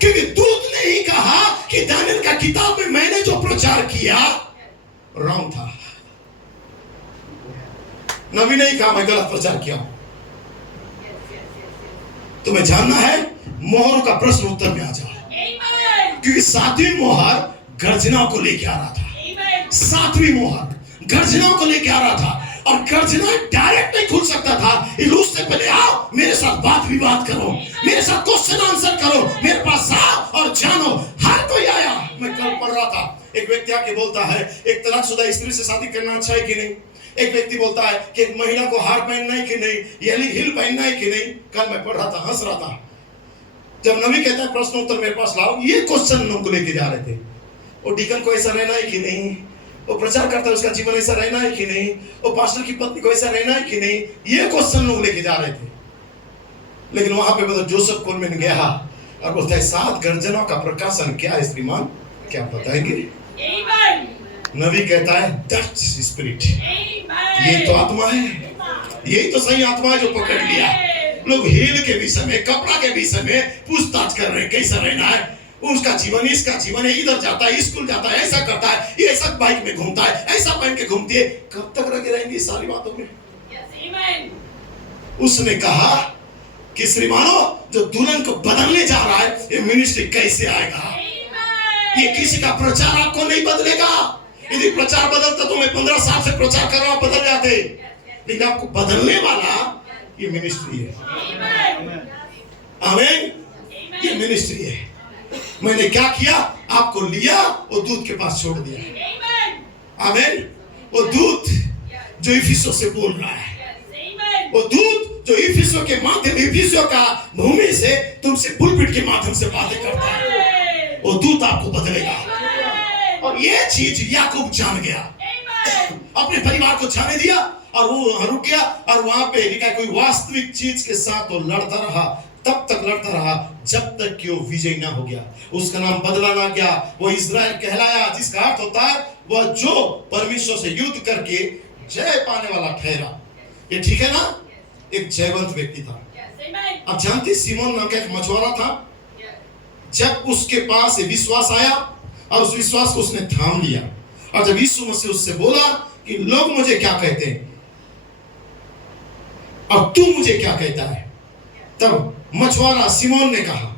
क्योंकि दूत ने ही कहा कि दानियल का किताब में मैंने जो प्रचार किया रॉन्ग था। नबी ने ही कहा मैं गलत प्रचार किया। तुम्हें जानना है, मोहर का प्रश्न उत्तर में आ जाओ, क्योंकि 7वीं मोहर गर्जनाओं को लेके आ रहा था। 7वीं मोहर गर्जनाओं को लेके आ रहा था, और गर्जना डायरेक्ट नहीं खुल सकता था। उससे पहले आओ मेरे साथ बात विवाद करो, मेरे साथ क्वेश्चन आंसर करो, मेरे पास आओ और जानो। हर कोई आया। मैं कल पढ़ रहा था, एक व्यक्ति आके बोलता है एक तलाकशुदा स्त्री से शादी करना अच्छा है कि नहीं। एक व्यक्ति बोलता है कि एक महिला को हार पहनना है कि नहीं, ये हिल पहनना है कि नहीं। कल मैं पढ़ रहा था, हंस रहा था। जब नबी कहता है प्रश्न उत्तर मेरे पास लाओ, ये क्वेश्चन हमको लेके जा रहे थे। वो डीकन को ऐसा रहना है कि नहीं, वो प्रचार करता है उसका जीवन ऐसा रहना है कि नहीं, वो पास्टर की पत्नी को ऐसा रहना है कि नहीं, ये क्वेश्चन लोग लेके जा रहे थे। लेकिन वहां पे मतलब जोसेफ कोलमैन गया और बोलता है 7 गर्जनों का प्रकाशन क्या है श्रीमान, क्या बताएंगे। नबी कहता है दैट स्पिरिट, ये तो आत्मा है, यही तो सही आत्मा है जो पकड़ लिया। लोग हील के विषय में, कपड़ा के विषय में पूछताछ कर रहे हैं, कैसा रहना है, उसका जीवन, इसका जीवन है, इधर जाता है, स्कूल जाता है, ऐसा करता है, ये ऐसा बाइक में घूमता है, ऐसा पहन के घूमती है। कब तक लगे रहेंगे इस सारी बातों में। उसने कहा कि श्रीमानो जो दुल्हन को बदलने जा रहा है, ये मिनिस्ट्री कैसे आएगा। ये किसी का प्रचार आपको नहीं बदलेगा। यदि प्रचार बदलता तो मैं 15 साल से प्रचार कर रहा हूं, बदल जाते। लेकिन आपको बदलने वाला ये मिनिस्ट्री है। आमीन। ये मिनिस्ट्री है। मैंने क्या किया, आपको लिया और दूत के पास छोड़ दिया। आमीन। वो दूत जो इफिसों से बोल रहा है, वो दूत जो इफिसों के माध्यम, इफिसों का भूमि से तुमसे पुलपिट के माध्यम से बातें करता है, वो दूत आपको बदलेगा। और ये चीज याकूब जान गया, अपने परिवार को जाने दिया और वो रुक गया। और वहां पे लिखा है कोई वास्तविक चीज के साथ वो लड़ता रहा, तब तक लड़ता रहा जब तक कि वो विजय ना हो गया, उसका नाम बदला ना गया। वो इज़राइल कहलाया, जिसका अर्थ होता है वह जो परमेश्वर से युद्ध करके जय पाने वाला ठहरा। ये ठीक है ना, एक जयवंत व्यक्ति था। अब जानते सिमोन नाम का एक मछुआरा था। जब उसके पास विश्वास आया और उस विश्वास को उसने थाम लिया, और जब यीशु मसीह उससे बोला कि लोग मुझे क्या कहते हैं और तू मुझे क्या कहता है, तब मछुआरा सिमोन ने कहा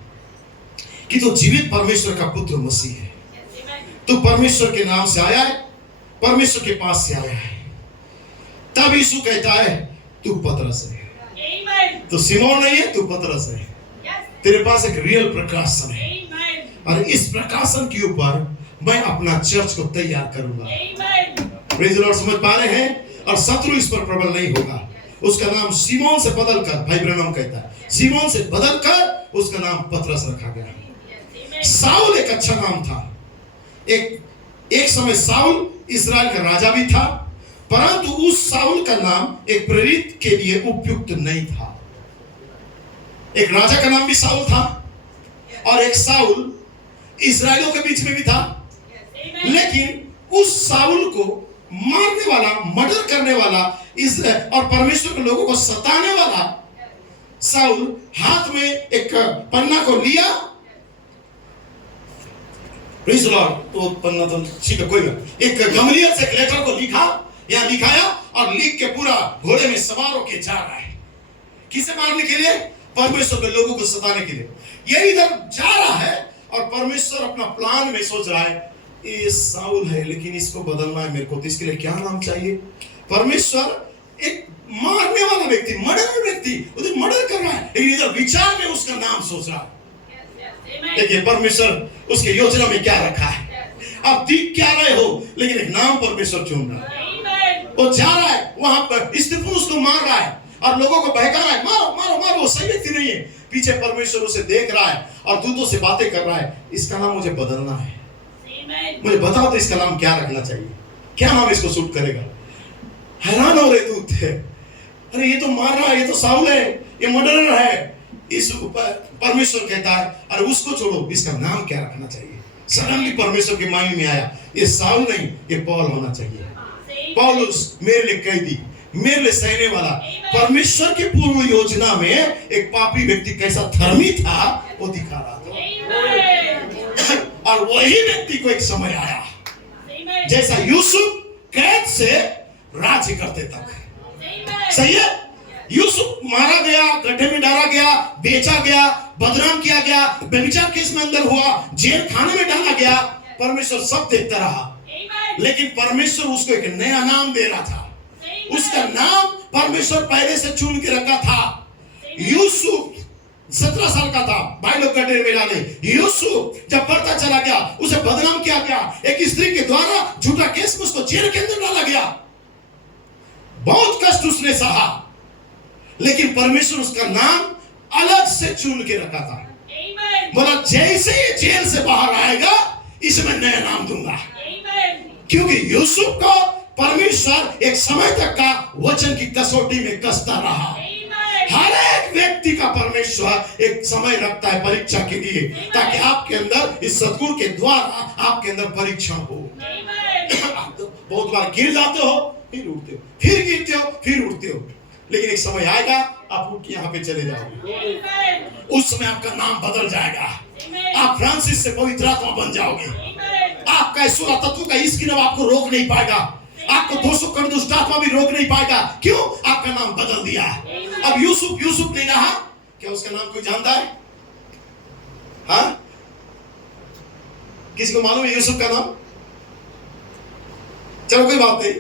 कि तू जीवित परमेश्वर का पुत्र मसीह है, तू परमेश्वर के नाम से आया है, परमेश्वर के पास से आया है। तब यीशु कहता है तू पतरस है। तो सिमोन नहीं है, तू पतरस है। तेरे पास एक रियल प्रकाशन है, और इस प्रकाशन के ऊपर मैं अपना चर्च को तैयार करूंगा। Praise the Lord. समझ पा रहे हैं। और शत्रु इस पर प्रबल नहीं होगा। उसका नाम सिमोन से बदलकर, भाई ब्रैनम कहता है, सिमोन से बदलकर उसका नाम पतरस रखा गया। साउल एक अच्छा नाम था। एक समय साउल इस्राएल का राजा भी था, परंतु उस साउल का नाम एक प्रेरित के लिए उपयुक्त नहीं था। एक राजा का नाम भी साउल था, और एक साउल इस्राएलियों के बीच में भी था। लेकिन उस साउल को मारने वाला, मर्डर करने वाला, और परमेश्वर के लोगों को सताने वाला साउल हाथ में एक पन्ना को लिया। Praise the Lord. तो पन्ना तो ठीक है, कोई बात। एक गमलीएल से एक लेटर को लिखा, यहाँ लिखाया, और लिख के पूरा घोड़े में सवार होके जा रहा है। किसे मारने के लिए? परमेश्वर के लोगों को सताने के लिए। ये इधर जा रहा है और परमेश्वर अपना प्लान में सोच रहा है, ये साउल है लेकिन इसको बदलना है मेरे को, तो इसके लिए क्या नाम चाहिए। परमेश्वर एक मारने वाला व्यक्ति, मर्डर व्यक्ति, उधर मर्डर कर रहा है, लेकिन इधर विचार में उसका नाम सोच रहा है। देखिए परमेश्वर उसके योजना में क्या रखा है। आप दिख क्या रहे हो, लेकिन एक नाम परमेश्वर चुन रहा है। वो जा रहा है वहां पर, स्टीफन उसको मार रहा है और लोगों को बहका रहा है, मारो मारो मारो, वो सही व्यक्ति नहीं है। पीछे परमेश्वर उसे देख रहा है और दूतों से बातें कर रहा है, इसका नाम मुझे बदलना है, मुझे बताओ तो इसका नाम क्या रखना चाहिए, क्या नाम इसको सूट करेगा। हैरान हो रहे दूत थे, अरे ये तो मार रहा है, ये तो साउल है, ये मर्डरर है। इस परमेश्वर कहता है अरे उसको छोड़ो, इसका नाम क्या रखना चाहिए। सडनली परमेश्वर के माइंड में आया, ये साउल नहीं, ये पौल होना चाहिए। पौलुस मेरे लिए कैदी, मेरे लिए सहने वाला। परमेश्वर की पूर्व योजना में एक पापी व्यक्ति कैसा धर्मी था वो दिखा रहा था। और वही व्यक्ति को एक समय आया, जैसा यूसुफ कैद से राज्य करते तक, सही है। यूसुफ मारा गया, गड्ढे में डाला गया, बेचा गया, बदनाम किया गया, व्यभिचार केस में अंदर हुआ, जेल खाने में डाला गया। परमेश्वर सब देखता रहा, लेकिन परमेश्वर उसको एक नया नाम दे रहा था। उसका नाम परमेश्वर पहले से चुन के रखा था। यूसुफ 17 साल का था, भाई लोग गड्ढे में डाले। यूसुफ जब बढ़ता चला गया, उसे बदनाम किया गया, एक स्त्री के द्वारा झूठा केस में उसको जेल के अंदर डाला गया। बहुत कष्ट उसने सहा, लेकिन परमेश्वर उसका नाम अलग से चुन के रखा था। बोला जैसे ये जेल से बाहर आएगा, इसमें नया नाम दूंगा। क्योंकि यूसुफ को परमेश्वर एक समय तक का वचन की कसौटी में कसता रहा। हर एक व्यक्ति का परमेश्वर एक समय रखता है परीक्षा के लिए, ताकि आपके अंदर इस सद्गुण के द्वारा आपके अंदर परीक्षण हो। बहुत बार गिर जाते हो, फिर उठते हो, फिर गिरते हो, फिर उठते हो, लेकिन एक समय आएगा आप उठ के यहाँ पे चले जाओगे। उस समय आपका नाम बदल जाएगा। आप फ्रांसिस से पवित्र आत्मा बन जाओगे। आपका ईश्वर तत्व का इसकी नाम आपको रोक नहीं पाएगा। आपको 200 करोड़ दुष्ट आत्मा भी रोक नहीं पाएगा। क्यों? आपका नाम बदल दिया। अब यूसुफ यूसुफ नहीं रहा। क्या उसका नाम कोई जानता है? हाँ, किसी को मालूम है यूसुफ का नाम? चलो कोई बात नहीं।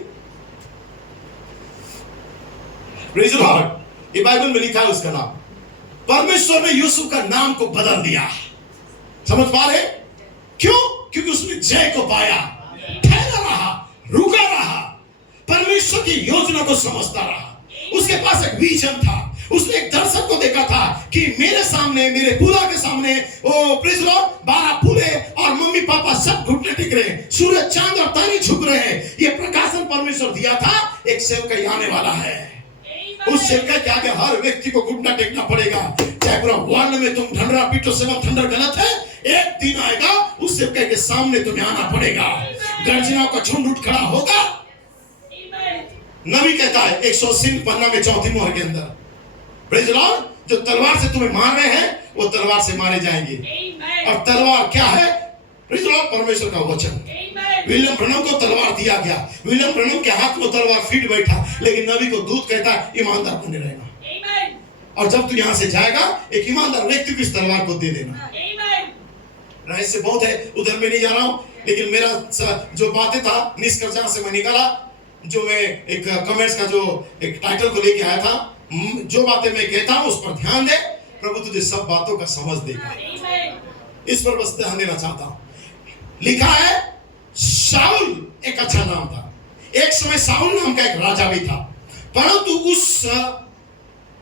Praise the Lord. ये बाइबल में लिखा है उसका नाम। परमेश्वर ने यूसुफ का नाम को बदल दिया। समझ पा रहे? क्यों? क्योंकि उसने जय को पाया, ठहरा रहा, रुका रहा, परमेश्वर की योजना को समझता रहा। उसके पास एक विजन था। उसने एक दर्शन को देखा था कि मेरे सामने, मेरे पुला के सामने प्रेज़ द लॉर्ड 12 फूले और मम्मी पापा सब घुटने टेक रहे हैं, सूरज चांद और तारे झुक रहे हैं। ये प्रकाशन परमेश्वर दिया था, एक सेवक आने वाला है। उस सेवक के आगे हर व्यक्ति को घुटना टेकना पड़ेगा। चाहे पूरा वर्ल्ड में तुम ढंडरा पीटो, सेवन थंडर गलत है, एक दिन आएगा उस सेवक के सामने तुम्हें आना पड़ेगा। गर्जनाओं का झुंड उठ खड़ा होगा। नबी कहता है 180 पन्ना में 4थी मोहर के अंदर, प्रेज़ द लॉर्ड, जो तलवार से तुम्हें मार रहे हैं वो तलवार से मारे जाएंगे। और तलवार क्या है? प्रेज़ द लॉर्ड, परमेश्वर का वचन। विलियम ब्रनम को तलवार दिया गया। विलियम ब्रनम के हाथ में तलवार फिट बैठा, लेकिन नबी को दूत कहता है ईमानदार बने रहना, और जब तू यहां से जाएगा एक ईमानदार व्यक्ति को इस तलवार को दे देना। रहस्य बहुत है, उधर में नहीं जा रहा हूं, लेकिन मेरा जो बातें था निष्कर्ष से मैं निकाला, जो मैं एक कमेंट्स का जो एक टाइटल को लेके आया था, जो बातें मैं कहता हूं उस पर ध्यान दे, प्रभु तुझे सब बातों का समझ देगा। इस पर बस ध्यान देना चाहता हूं। लिखा है शाऊल एक अच्छा नाम था। एक समय शाऊल नाम का एक राजा भी था, परंतु उस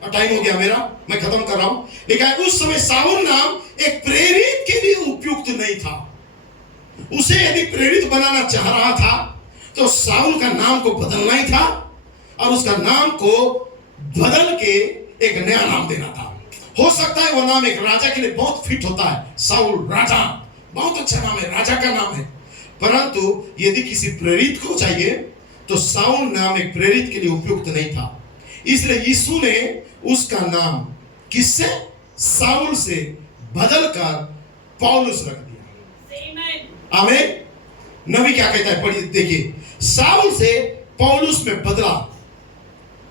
टाइम हो गया मेरा, मैं खत्म कर रहा हूं। लिखा है उस समय शाऊल नाम एक प्रेरित के लिए उपयुक्त नहीं था। उसे यदि प्रेरित बनाना चाह रहा था तो शाऊल का नाम को बदलना ही था, और उसका नाम को बदल के एक नया नाम देना था। हो सकता है वो नाम एक राजा के लिए बहुत फिट होता है। शाऊल राजा, बहुत अच्छा नाम है, राजा का नाम है। परंतु यदि किसी प्रेरित को चाहिए तो शाऊल नाम एक प्रेरित के लिए उपयुक्त नहीं था। इसलिए यीशु ने उसका नाम किससे? शाऊल से बदलकर पौलुस रख दिया। आमीन। नबी क्या कहता है, पढ़िए देखिए, शाऊल से पौलुस में बदला,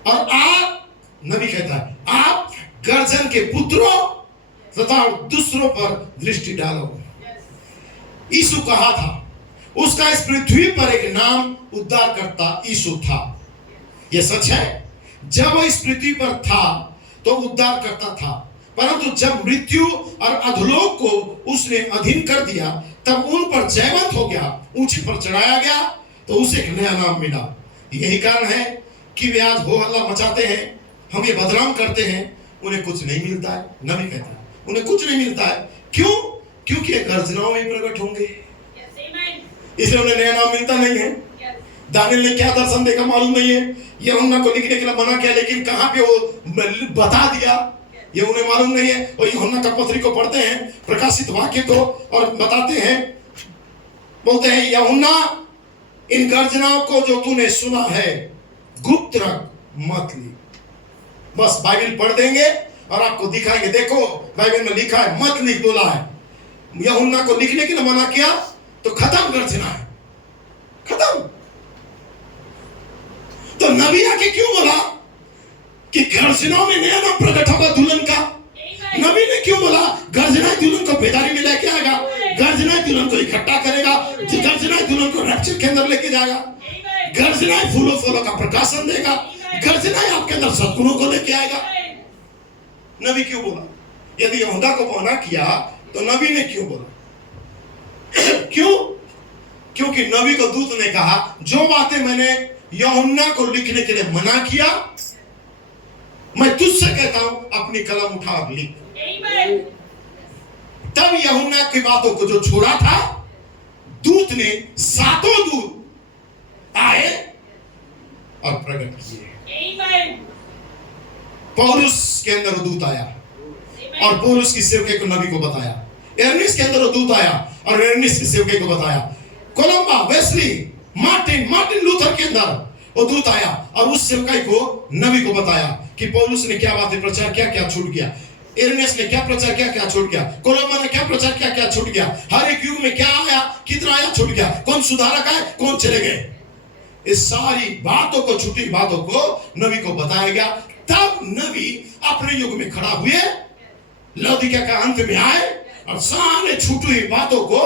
और आप, नबी कहता है आप गर्जन के पुत्रों तथा दूसरों पर दृष्टि डालो। यीशु कहा था उसका इस पृथ्वी पर एक नाम उद्धारकर्ता यीशु था। यह सच है। जब वह इस पृथ्वी पर था तो उद्धारकर्ता था, परंतु जब मृत्यु और अधोलोक को उसने अधीन कर दिया, तब उन पर जयवंत हो गया, ऊंचे पर चढ़ाया गया, तो उसे एक नया नाम मिला। यही कारण है कि वे आज हो हल्ला मचाते हैं, हम ये बदनाम करते हैं। उन्हें कुछ नहीं मिलता है। नबी कहता है उन्हें कुछ नहीं मिलता है। क्यों? क्योंकि ये गर्जनाओं में प्रकट होंगे, इसलिए उन्हें नया नाम मिलता नहीं है। दानियल ने क्या दर्शन देखा मालूम नहीं है, यूहन्ना को लिखने के लिए मना किया, लेकिन कहां पे वो बता दिया ये उन्हें मालूम नहीं है। और यूहन्ना का पत्री को पढ़ते हैं, प्रकाशित वाक्य को, और बताते हैं, बोलते हैं यूहन्ना इन गर्जनाओं को जो तूने सुना है गुप्त रख, मत लिख। बस बाइबल पढ़ देंगे और आपको दिखाएंगे, देखो बाइबल में लिखा है, मत लिख बोला है। यूहन्ना को लिखने के लिए मना किया तो खत्म गर्जना है, खत्म। तो नबी आके क्यों बोला कि गर्जनाओं में नया नाम प्रकट होगा दुल्हन का? नबी ने क्यों बोला गर्जना दुल्हन को बेदारी में लेके आएगा, गर्जना दुल्हन को इकट्ठा करेगा, गर्जना दुल्हन को रैप्चर के अंदर लेके जाएगा, गर्जना फूलों फूलों का प्रकाशन देगा, गर्जना आपके अंदर सद्गुणों को लेके आएगा। नबी क्यों बोला? यदि यूहन्ना को मना किया तो नबी ने क्यों बोला? क्यों? क्योंकि नबी को दूत ने कहा जो बातें मैंने यूहन्ना को लिखने के लिए मना किया, मैं तुझसे कहता हूं अपनी कलम उठा और लिख। तब यूहन्ना की बातों को जो छोड़ा था, दूत ने, सातों दूत आए और प्रकट किए। पौलुस के अंदर दूत आया और पौलुस की सेवक को नबी को बताया। एर्निस के अंदर दूत आया और एर्निस की सेवक को बताया। कोलंबा, वेस्ली, मार्टिन लूथर के अंदर वो दूत आया और उस सेवकाई को नबी को बताया कि पौलुस ने क्या बातें प्रचार किया, क्या छूट गया, एर्निस ने क्या प्रचार किया, क्या छूट गया, कोलंबा ने क्या प्रचार किया, क्या छूट गया, हर एक युग में क्या आया, कितना आया, छूट गया, कौन सुधारक आए, कौन चले गए। इस सारी बातों को, छूटी बातों को नबी को बताया गया। तब नबी अपने युग में खड़ा हुए, लौदीकिया का अंत में आए और सारे छूटी हुई बातों को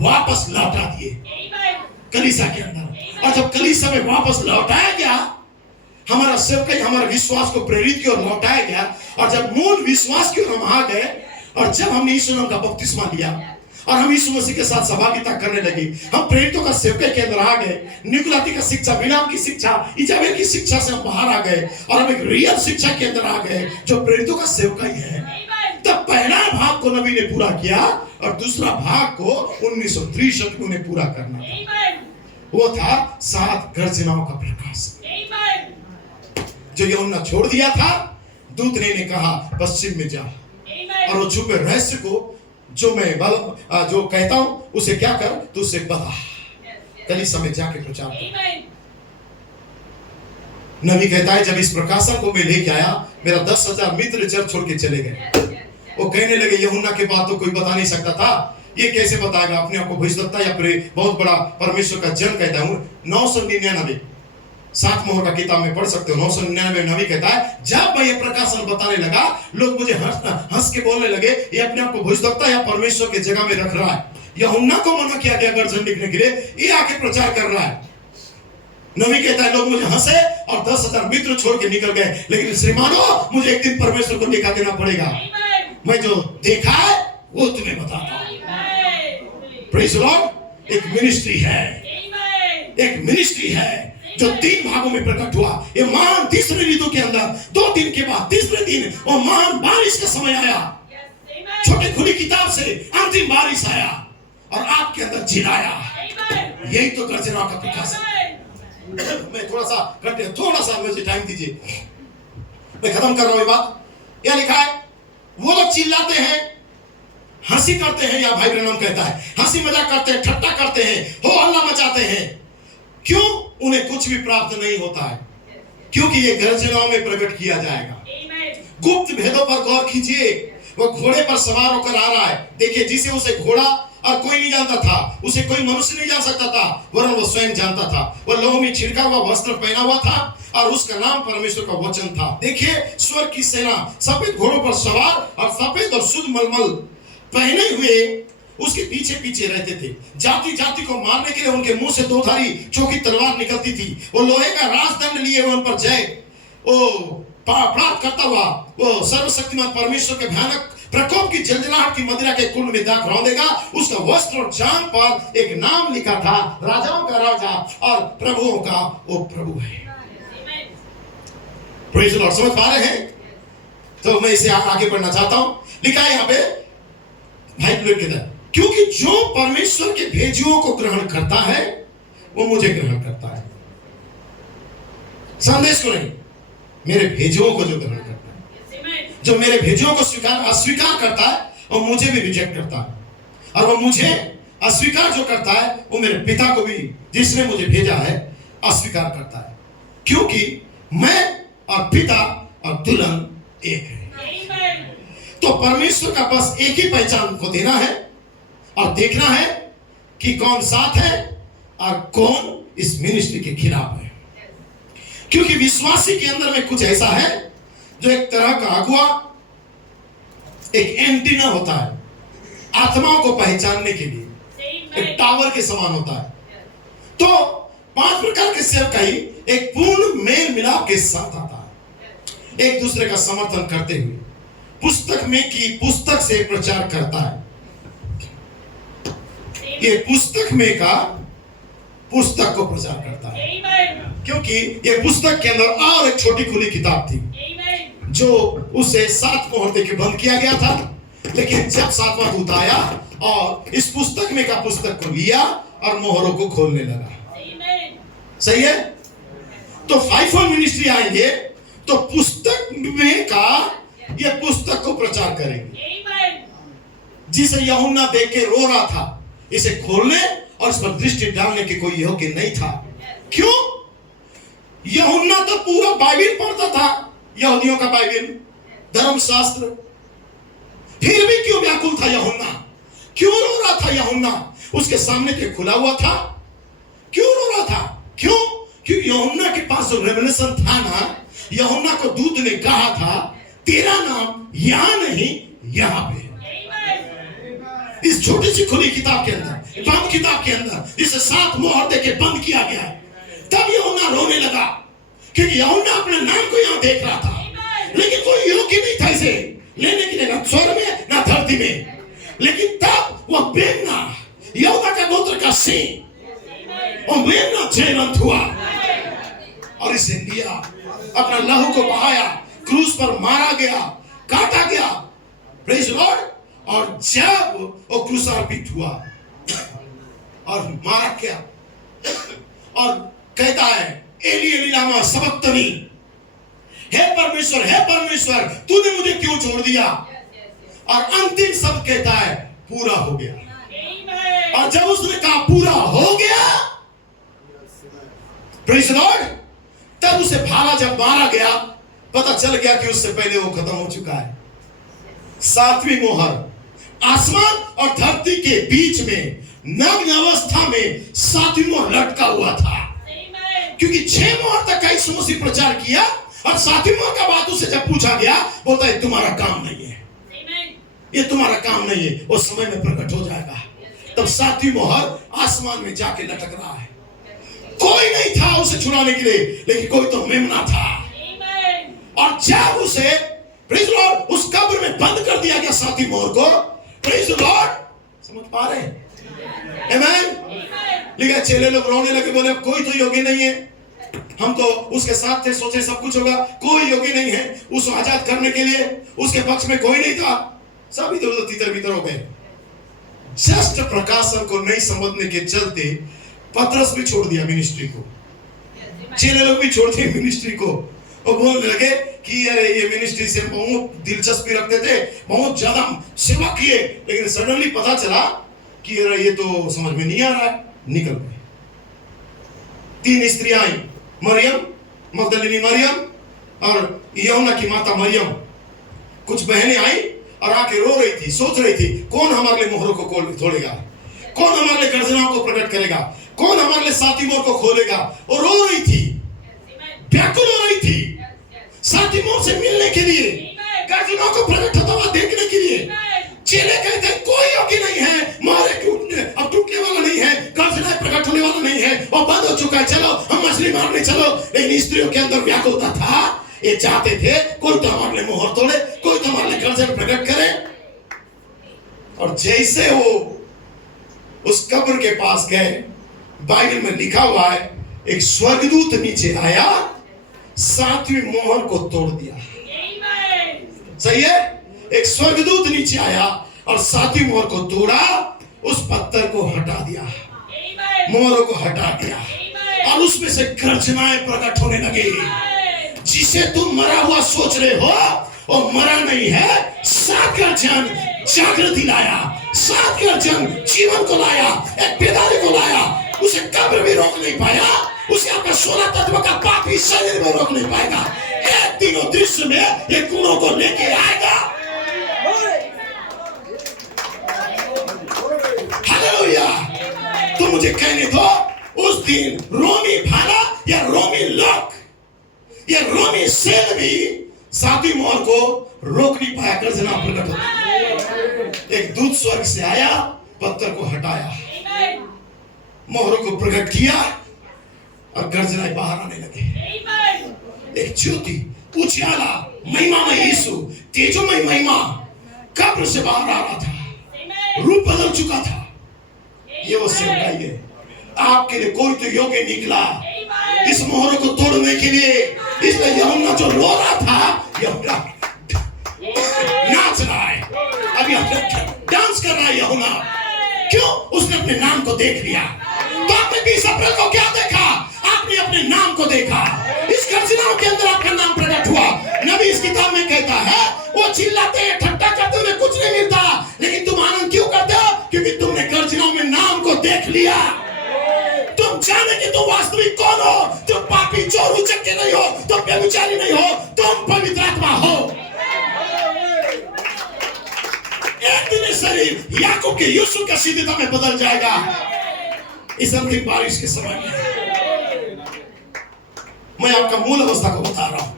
वापस लौटा दिए कलीसिया के अंदर। और जब कलीसिया में वापस लौटाया गया, हमारा सेवकाई, हमारे विश्वास को प्रेरित की ओर लौटाया गया, और जब मूल विश्वास की ओर हम आ गए, और जब हमने यीशु नाम का बपतिस्मा लिया और हम यीशु मसीह के साथ सहभागिता करने लगे, हम प्रेरितों का सेवकाई के अंदर आ गए, निकुलाती का शिक्षा, बिलाम की शिक्षा, इजाबेल की शिक्षा से हम बाहर आ गए और हम एक रियल शिक्षा के अंदर आ गए जो प्रेरितों का सेवकाई है। तब पहला भाग को नबी ने पूरा किया और दूसरा भाग को 1963 में उन्हें पूरा करना था। वो था 7 गर्जनाओं का प्रकाश, जो यूहन्ना छोड़ दिया था। दूत ने कहा पश्चिम में जा और वो छुपे रहस्य को जो मैं जो कहता हूं उसे क्या कर, तू उसे बता, कलीसिया में जाके प्रचार कर। नबी कहता है जब इस प्रकाशन को मैं लेके आया, मेरा 10,000 मित्र चर्च छोड़ के चले गए। वो कहने लगे यूहन्ना के बात तो कोई बता नहीं सकता था, ये कैसे बताएगा, अपने आप को भविष्यवक्ता या बहुत बड़ा परमेश्वर का जन कहता हूं। 999 7 मोहर का किताब में पढ़ सकते हो। 999 नबी कहता है जब मैं ये प्रकाशन बताने लगा, लोग मुझे हंस के बोलने लगे, ये अपने आप को भविष्यवक्ता या परमेश्वर की जगह में रख रहा है। यूहन्ना को मना किया गया गर्जन लिखने के लिए, ये आके प्रचार कर रहा है। नबी कहता है लोग मुझे हंसे और 10,000 मित्र छोड़ के निकल गए, लेकिन श्रीमानो मुझे एक दिन परमेश्वर को दिखा देना पड़ेगा। मैं जो देखा है वो तुम्हें बताता हूं। Praise the Lord. एक मिनिस्ट्री है, एक मिनिस्ट्री है जो 3 भागों में प्रकट हुआ। ये महान तीसरे ऋतु के अंदर 2 दिन के बाद तीसरे दिन वो महान बारिश का समय आया। छोटे खुली किताब से अंतिम बारिश आया और आपके अंदर झिलाया। यही तो गर्जना का प्रकाश है। मैं थोड़ा सा मुझे टाइम दीजिए, मैं खत्म कर रहा हूं ये बात। क्या लिखा है, वो लोग चिल्लाते हैं, हंसी करते हैं, या भाई ब्रैनम कहता है हंसी मजाक करते हैं, ठट्टा करते हैं, हो हल्ला मचाते हैं। क्यों? उन्हें कुछ भी प्राप्त नहीं होता है, क्योंकि ये गर्जनाओं में प्रकट किया जाएगा। गुप्त भेदों पर गौर कीजिए। वो घोड़े पर सवार होकर आ रहा है। देखिए, जिसे उसे घोड़ा और कोई नहीं जानता था, उसे कोई मनुष्य नहीं जान सकता था, वरन वो स्वयं जानता था। वो लोह में छिड़का हुआ वस्त्र पहना हुआ था और उसका नाम परमेश्वर का वचन था। देखिए, स्वर्ग की सेना सफेद घोड़ों पर सवार और सफेद और शुद्ध मलमल पहने हुए उसके पीछे पीछे रहते थे। जाति जाति को मारने के लिए उनके मुंह से 2 धारी चौकी तलवार निकलती थी। वो लोहे का राजदंड लिए उन पर जय प्राप्त करता हुआ वो सर्वशक्तिमान परमेश्वर के भयानक प्रकोप की जलजलाहट की मदिरा के कुंड में दाख रौंदेगा। उसका वस्त्र और जांघ पर एक नाम लिखा था, राजाओं का राजा और प्रभुओं का वो प्रभु है। Praise the Lord. समझ पा रहे हैं? तो मैं इसे आगे बढ़ना चाहता हूं। लिखा है यहाँ पे भाई प्लेट के अंदर, क्योंकि जो परमेश्वर के भेजुओं को ग्रहण करता है वो मुझे ग्रहण करता है। संदेश को नहीं, मेरे भेजुओं को जो ग्रहण करता है, जो मेरे भेजुओं को अस्वीकार करता है वो मुझे भी रिजेक्ट करता है, और वो मुझे अस्वीकार जो करता है वो मेरे पिता को भी, जिसने मुझे भेजा है, अस्वीकार करता है। क्योंकि मैं और पिता और दुल्हन एक है। तो परमेश्वर का बस एक ही पहचान को देना है और देखना है कि कौन साथ है और कौन इस मिनिस्ट्री के खिलाफ है। क्योंकि विश्वासी के अंदर में कुछ ऐसा है जो एक तरह का अगुआ, एक एंटीना होता है आत्माओं को पहचानने के लिए, एक टावर के समान होता है। तो 5 प्रकार के सेवकाई एक पूर्ण मेल मिलाप के साथ आता है, एक दूसरे का समर्थन करते हुए पुस्तक में की पुस्तक से प्रचार करता है। ये पुस्तक में का पुस्तक को प्रचार करता है, क्योंकि ये पुस्तक के अंदर और एक छोटी खुली किताब थी जो उसे 7 मोहर देके बंद किया गया था। लेकिन जब 7वां दूत आया और इस पुस्तक में का पुस्तक को लिया और मोहरों को खोलने लगा। सही है? तो 5 मिनिस्ट्री आएंगे तो पुस्तक में का ये पुस्तक को प्रचार करेंगे, जिसे यूहन्ना देख के रो रहा था। इसे खोलने और इस पर दृष्टि डालने के कोई योग्य नहीं था। क्यों? यूहन्ना तो पूरा बाइबल पढ़ता था, यहूदियों का बाइबल, धर्मशास्त्र, फिर भी क्यों व्याकुल था यूहन्ना? क्यों रो रहा था यूहन्ना? उसके सामने तो खुला हुआ था, क्यों रो रहा था? क्यों? क्योंकि यूहन्ना के पास जो रेवलेशन था ना, यूहन्ना को दूत ने कहा था तेरा नाम यहां नहीं यहां पे है। इस छोटी सी खुली किताब के अंदर, बंद किताब के अंदर, जिसे 7 मोहर देके बंद किया गया है। तब यूहन्ना रोने लगा, क्योंकि यूहन्ना अपने नाम को यहां देख रहा था, लेकिन कोई योग्य नहीं था इसे लेने के लिए, ना स्वर्ग में ना धरती में। लेकिन तब वह मेमना, यहूदा का गोत्र का सिंह, और मेमना जयवंत हुआ और इसे लिया, अपना लहू को बहाया, क्रूस पर मारा गया, काटा गया। Praise Lord. और जब वो क्रूसार्पित हुआ और मारा गया और कहता है एली एली लामा सबक्तनी, हे परमेश्वर तूने मुझे क्यों छोड़ दिया? और अंतिम शब्द कहता है पूरा हो गया। और जब उसने कहा पूरा हो गया, प्रेज़ लॉर्ड, तब उसे भाला जब मारा गया, पता चल गया कि उससे पहले वो खत्म हो चुका है। 7वीं मोहर, आसमान और धरती के बीच में नग्न अवस्था में 7वीं मोहर लटका हुआ था। क्योंकि 6 मोहर तक का यीशु मसीह प्रचार किया और 7वीं मोहर का बात उसे जब पूछा गया, बोलता है तुम्हारा काम नहीं है, ये तुम्हारा काम नहीं है, वो समय में प्रकट हो जाएगा। तब 7वीं मोहर आसमान में जाके लटक रहा है। कोई नहीं था उसे छुड़ाने के लिए, लेकिन कोई तो मेमना था। और जब उसे प्रेज़ लॉर्ड उस कब्र में बंद कर दिया गया 7वीं मोहर को, प्रेज़ लॉर्ड, समझ पा रहे हैं? आमेन। लेकिन चेले लोग रोने लगे, बोले कोई तो योग्य नहीं है, हम तो उसके साथ थे, सोचे सब कुछ होगा, कोई योग्य नहीं है उसको आजाद करने के लिए, उसके पक्ष में कोई नहीं था। सब इधर उधर तितर बितर हो गए। जस्ट प्रकाशन को नहीं समझने के चलते पतरस भी छोड़ दिया मिनिस्ट्री को, चेले लोग भी छोड़ दिए मिनिस्ट्री को, और बोलने लगे कि अरे ये मिनिस्ट्री से बहुत दिलचस्पी रखते थे, बहुत ज्यादा सेवा किए, लेकिन सडनली पता चला कि अरे ये तो समझ में नहीं आ रहा है, निकल गए। 3 स्त्रियां आई, मरियम, मगदलिनी मरियम और यूहन्ना की माता मरियम। कुछ बहनें आई और आके रो रही थी, सोच रही थी कौन हमारे लिए मोहरों को तोड़ेगा, कौन हमारे लिए गर्जनाओं को प्रकट करेगा, कौन हमारे लिए 7वीं मोहर को खोलेगा। और रो रही थी, व्याकुल हो रही थी 7वीं मोहर से मिलने के लिए, गर्जनाओं को प्रकट होता हुआ देखने के लिए। चेले कहते हैं कोई योग्य नहीं है, मोहरें अब टूटने वाला नहीं है, गर्जनाएं प्रकट होने वाला नहीं है, और बंद हो चुका है, चलो हम मछली मारने चलो। लेकिन स्त्रियों के अंदर व्याकुलता था, ये चाहते थे कोई तो हमारे लिए मोहर तोड़े, कोई तो हमारे लिए गर्जन प्रकट करे। और जैसे वो उस कब्र के पास गए, बाइबल में लिखा हुआ है एक स्वर्गदूत नीचे आया, 7वीं मोहर को तोड़ दिया। सही है। एक स्वर्गदूत नीचे आया और सातवीं मोहर को तोड़ा, उस पत्थर को हटा दिया, मोहरों को हटा दिया और उसमें से गर्जनाएं प्रकट होने लगी। जिसे तुम मरा हुआ सोच रहे हो वो मरा नहीं है, 7 गर्जन जागृति लाया, 7 गर्जन जीवन को लाया, एक बेदारी को लाया। उसे कब्र भी रोक नहीं पाया, उसे आपका 16 तत्व का पापी शरीर में रोक नहीं पाएगा। एक तीनों दृश्य में ये गुणों को लेके आएगा। हालेलुया। तो मुझे कहने दो, उस दिन रोमी भाला या रोमी लॉक या रोमी सेल भी 7वीं मोहर को रोक नहीं पाया। गर्जना प्रकट होती। एक दूत स्वर्ग से आया, पत्थर को हटाया, मोहरों को प्रकट किया और गर्जनाएं बाहर आने लगे। एक ज्योति, उजियाला, महिमा में यीशु, तेजोमय महिमा कब्र से बाहर आ रहा था, रूप बदल चुका था। ये वो सेवकाई है। आपके लिए कोई तो योग्य निकला इस मोहरों को तोड़ने के लिए। इसलिए यूहन्ना जो रो रहा था, यूहन्ना नाच रहा है, अभी डांस कर रहा है यूहन्ना। क्यों? उसने अपने नाम को देख लिया। तो आपने 20 अप्रैल को क्या देखा? आपने अपने नाम को देखा। इस गर्जनाओं के अंदर आपका नाम प्रकट हुआ। नबी इस किताब में कहता है, वो चिल्लाते हैं, ठट्टा करते हुए कुछ नहीं मिलता, लेकिन तुम आनंद क्यों करते हो? क्योंकि तुमने गर्जनाओं में नाम को देख लिया। तुम जाने कि तुम वास्तविक कौन हो। तुम पापी, चोर, उचक्के नहीं हो, तुम व्यभिचारी नहीं हो, तुम पवित्र आत्मा हो। एक दिन शरीर याकूब के यूसुफ का सीधता में बदल जाएगा इस अंतिम बारिश के समय में। मैं आपका मूल अवस्था को बता रहा हूं,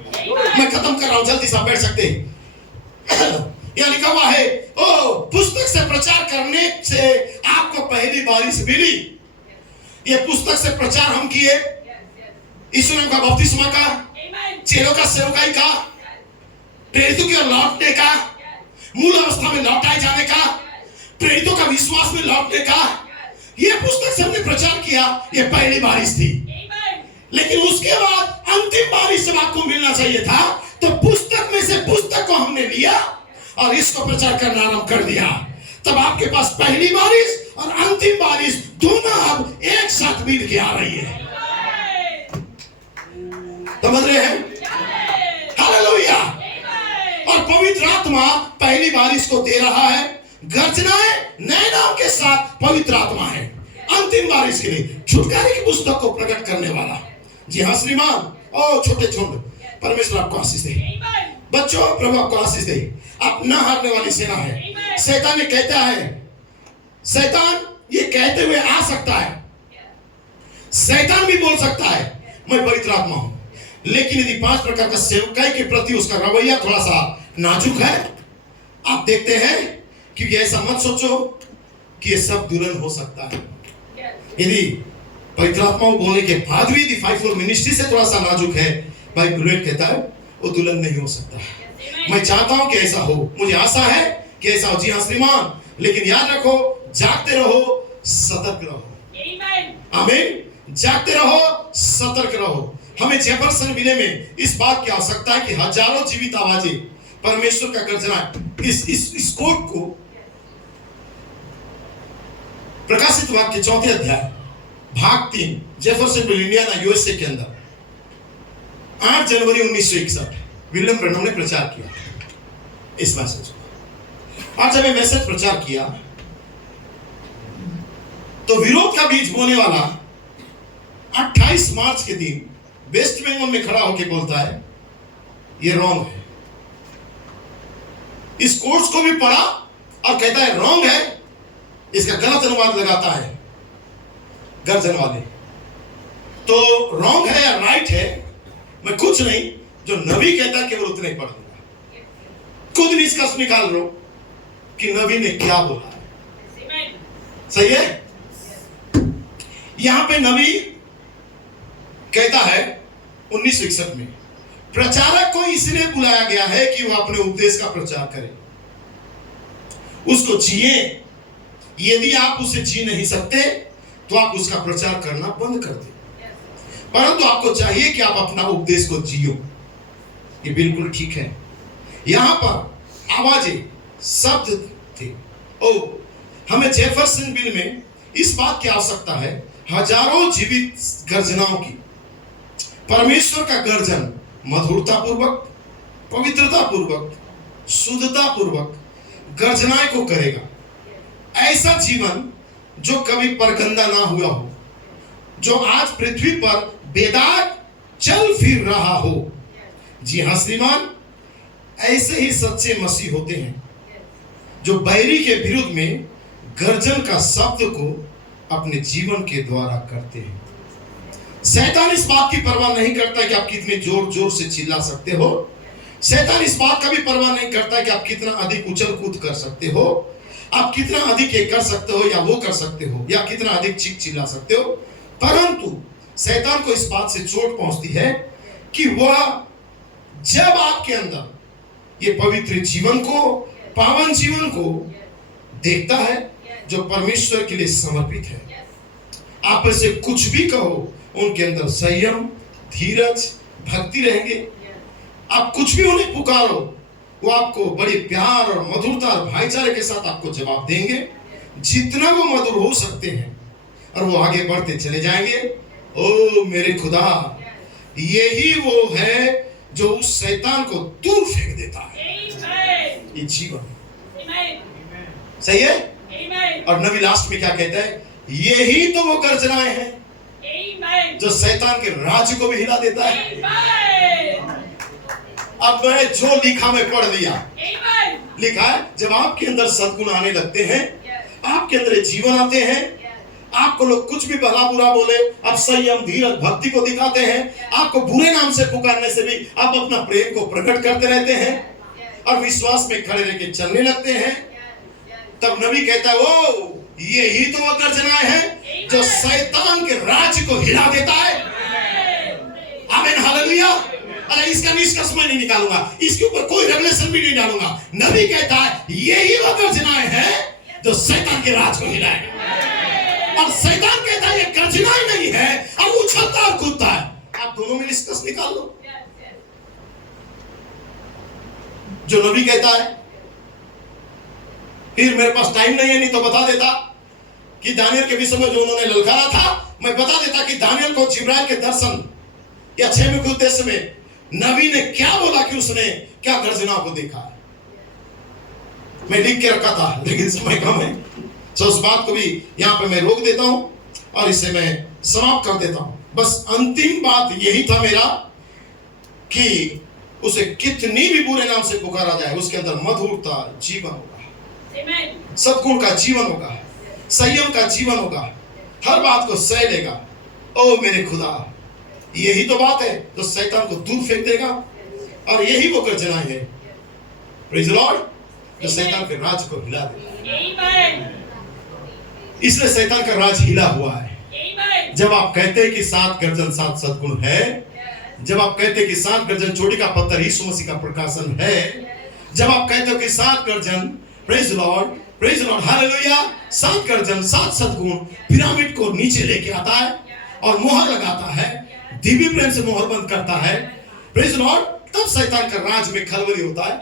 मैं खत्म कर रहा हूं, जल्दी से बैठ सकते हैं। यह लिखा हुआ है, ओ पुस्तक से प्रचार करने से आपको पहली बारिश मिली। ये पुस्तक से प्रचार हम किए, यीशु ने का बपतिस्मा का, चेलों का सेवकाई का, प्रेरितों के लौटने का, मूल अवस्था में लौटाए जाने का, प्रेरितों का विश्वास में लौटने का। ये पुस्तक से हमने प्रचार किया, ये पहली बारिश थी। लेकिन उसके बाद अंतिम बारिश जब आपको मिलना चाहिए था, तो पुस्तक में से पुस्तक को हमने लिया और इसको प्रचार करना आरंभ कर दिया। तब आपके पास पहली बारिश और अंतिम बारिश दोनों अब एक साथ मिल के आ रही है। समझ रहे हैं? हालेलुया। और पवित्र आत्मा पहली बारिश को दे रहा है। गर्जनाएं नए नाम के साथ पवित्र आत्मा है अंतिम बारिश के लिए, छुटकारे की पुस्तक को प्रकट करने वाला। जी हाँ श्रीमान और छोटे छोटे, परमेश्वर आपको आशीष दे। बच्चों, प्रभु आपको आशीष दे। आप न हारने वाली सेना है। शैतान ये कहता है, शैतान ये कहते हुए आ सकता है, शैतान भी बोल सकता है मैं पवित्र आत्मा हूं, लेकिन यदि 5 प्रकार का सेवकाई के प्रति उसका रवैया थोड़ा सा नाजुक है, आप देखते हैं, क्योंकि ऐसा मत सोचो कि ये सब दुल्हन हो सकता है। यदि पवित्र आत्मा बोलने के बाद भी यदि 5-4 मिनिस्ट्री से थोड़ा सा नाजुक है, भाई बुलेट कहता है वो दुल्हन नहीं हो सकता। मैं चाहता हूं कि ऐसा हो, मुझे आशा है कि ऐसा हो। जी हाँ श्रीमान, लेकिन याद रखो, जागते रहो, सतर्क रहो। आमीन। जागते रहो, सतर्क रहो। हमें जेफरसन विले में इस बात की आवश्यकता है कि हजारों जीवित आवाजें परमेश्वर का गर्जना इस कोट को प्रकाशित वाक्य 4 अध्याय भाग 3 जेफरसन विल इंडियाना यूएसए के अंदर 8 जनवरी 1961 विलियम ब्रैनम ने प्रचार किया इस मैसेज को। और जब ये मैसेज प्रचार किया तो विरोध का बीज बोने वाला 28 मार्च के दिन वेस्ट बंगाल में खड़ा होकर बोलता है ये रॉन्ग है। इस कोर्स को भी पढ़ा और कहता है रॉन्ग है, इसका गलत अनुवाद लगाता है गर्जन वाले। तो रॉन्ग है या राइट है, मैं कुछ नहीं, जो नबी कहता है केवल उतने ही पढ़ूंगा। खुद निष्कर्ष निकाल लो कि नबी ने क्या बोला है। सही है? यहां पे नबी कहता है 1961 में, प्रचारक को इसलिए बुलाया गया है कि वह अपने उपदेश का प्रचार करे, उसको जिए। यदि आप उसे जी नहीं सकते तो आप उसका प्रचार करना बंद कर दें, परंतु आपको चाहिए कि आप अपना उपदेश को जियो। ये बिल्कुल ठीक है। यहां पर आवाजें, शब्द थे। ओ हमें जेफरसनविल में इस बात की आवश्यकता है, हजारों जीवित गर्जनाओं की। परमेश्वर का गर्जन मधुरता पूर्वक, पवित्रता पूर्वक, शुद्धता पूर्वक गर्जनाएं को करेगा। ऐसा जीवन जो कभी परगंदा ना हुआ हो, जो आज पृथ्वी पर बेदाग चल फिर रहा हो। जी हाँ श्रीमान, ऐसे ही सच्चे मसीह होते हैं जो बैरी के विरुद्ध में गर्जन का शब्द को अपने जीवन के द्वारा करते हैं। शैतान इस बात की परवाह नहीं करता कि आप कितने जोर जोर से चिल्ला सकते हो। शैतान इस बात का भी परवाह नहीं करता कि आप कितना अधिक उछल कूद कर सकते हो, आप कितना अधिक ये कर सकते हो या वो कर सकते हो, या कितना अधिक चीख चिल्ला सकते हो। परंतु शैतान को इस बात से चोट पहुंचती है कि वह जब आपके अंदर ये पवित्र जीवन को, पावन जीवन को देखता है जो परमेश्वर के लिए समर्पित है, आप ऐसे कुछ भी कहो, उनके अंदर संयम, धीरज, भक्ति रहेंगे। आप कुछ भी उन्हें पुकारो, वो आपको बड़े प्यार और मधुरता और भाईचारे के साथ आपको जवाब देंगे, जितना वो मधुर हो सकते हैं, और वो आगे बढ़ते चले जाएंगे। ओ मेरे खुदा, यही वो है जो उस शैतान को दूर फेंक देता है। ये जीवन सही है। और नबी लास्ट में क्या कहता है, यही तो वो गर्जनाएं हैं जो शैतान के राज्य को भी हिला देता है। अब मैंने जो लिखा मैं पढ़ दिया। लिखा है जब आपके अंदर सद्गुण आने लगते हैं, आपके अंदर जीवन आते हैं, आपको लोग कुछ भी भला बुरा बोले, आप संयम, धीरज, भक्ति को दिखाते हैं, आपको बुरे नाम से पुकारने से भी आप अपना प्रेम को प्रकट करते रहते हैं और विश्वास में खड़े रह के चलने लगते हैं। तब नबी कहता है, ओ यही तो वह गर्जनाएं हैं जो शैतान के राज्य को हिला देता है। आमीन, हालेलुया। अरे इसका निष्कर्ष मैं नहीं निकालूंगा, इसके ऊपर कोई रेवलेशन भी नहीं डालूंगा। नबी कहता है यही वह गर्जनाएं हैं जो शैतान के राज को हिलाएगा। और शैतान कहता है ये गर्जनाएं नहीं है, और उछलता और कूदता है। आप दोनों में निष्कर्ष निकाल लो। जो नबी कहता है, फिर मेरे पास टाइम नहीं है, नहीं तो बता देता कि दानियल के विषय में जो उन्होंने ललकारा था, मैं बता देता कि दानियल को जिब्राइल के दर्शन या 6 मुख्य उद्देश्य में नबी ने क्या बोला कि उसने क्या गर्जनाओं को देखा है। मैं लिख के रखा था, लेकिन समय कम है, तो उस बात को भी यहां पे मैं रोक देता हूं और इसे मैं समाप्त कर देता हूं। बस अंतिम बात यही था मेरा कि उसे कितनी भी बुरे नाम से पुकारा जाए, उसके अंदर मधुरता जीवन होगा, सद्गुण का जीवन होगा, संयम का जीवन होगा, हर बात को सह लेगा। ओ मेरे खुदा, यही तो बात है जो शैतान को दूर फेंक देगा, और यही वो गर्जनाएं है, प्रेज़ द लॉर्ड, जो शैतान के राज को हिला देगा। इसलिए शैतान का राज हिला हुआ है। जब आप कहते हैं कि 7 गर्जन 7 सद्गुण है, जब आप कहते हैं कि 7 गर्जन चोटी का पत्थर यीशु मसीह का प्रकाशन है, जब आप कहते हो कि 7 गर्जन, praise the Lord, praise the Lord, hallelujah, 7 गर्जन 7 सद्गुण पिरामिड को नीचे लेके आता है और मोहर लगाता है, दिव्य प्रेम से मोहर बंद करता है, प्रेज़ द लॉर्ड, तब शैतान का राज में खलबली होता है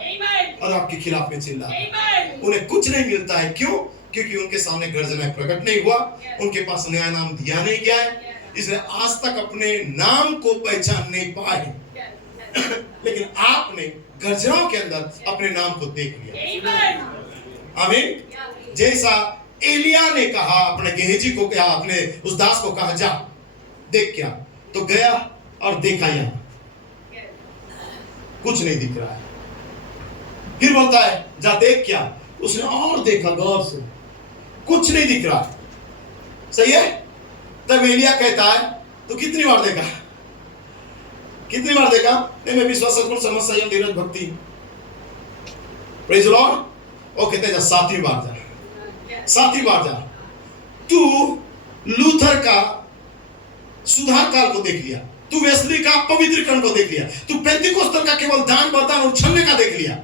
और आपके खिलाफ में चिल्लाता है। उन्हें कुछ नहीं मिलता है। क्यों? क्योंकि उनके सामने गर्जना प्रकट नहीं हुआ, उनके पास नया नाम दिया नहीं गया है, इसलिए आज तक अपने नाम को पहचान नहीं पाए। लेकिन आपने गर्जनाओं के अंदर अपने नाम को देख लिया। आमीन। जैसा एलिया ने कहा अपने गेहजी को, क्या अपने उस दास को कहा जा देख, क्या तो गया और देखा, यहां कुछ नहीं दिख रहा है। फिर बोलता है जा देख, क्या उसने और देखा गौर से, कुछ नहीं दिख रहा। सही है। तब एलिया कहता है तो कितनी बार देखा, कितनी बार देखा? नहीं, मैं विश्वास, सद्गुण, समझ, संयम, धीरज, भक्ति, प्रेज़ द लॉर्ड। वो कहते हैं 7वीं बार जा, 7वीं बार जा। तू लूथर का सुधार काल को देख लिया, तू वेस्ली का पवित्रीकरण को देख लिया, तू पेंतिकोस्तर का केवल दान बर्तन और उछलने का देख लिया।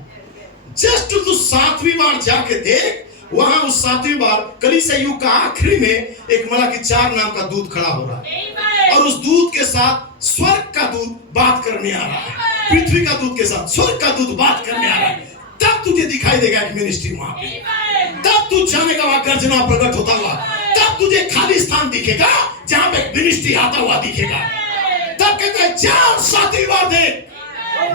जस्ट तू 7वीं बार जाके देख, वहां उस 7वीं बार कलीसिया युग का आखिरी में एक मलाकी 4 नाम का दूत खड़ा हो रहा है, और उस दूत के साथ स्वर्ग का दूत बात करने आ रहा है, पृथ्वी का दूत के साथ स्वर्ग का दूत बात करने आ रहा है। तब तुझे दिखाई देगा एक मिनिस्ट्री वहां पे, तब तू जानेगा वहां गर्जना प्रकट होता हुआ, तब तुझे खाली स्थान दिखेगा जहां पे मिनिस्ट्री आता हुआ दिखेगा। तब कहता है जा 7वीं बार देख।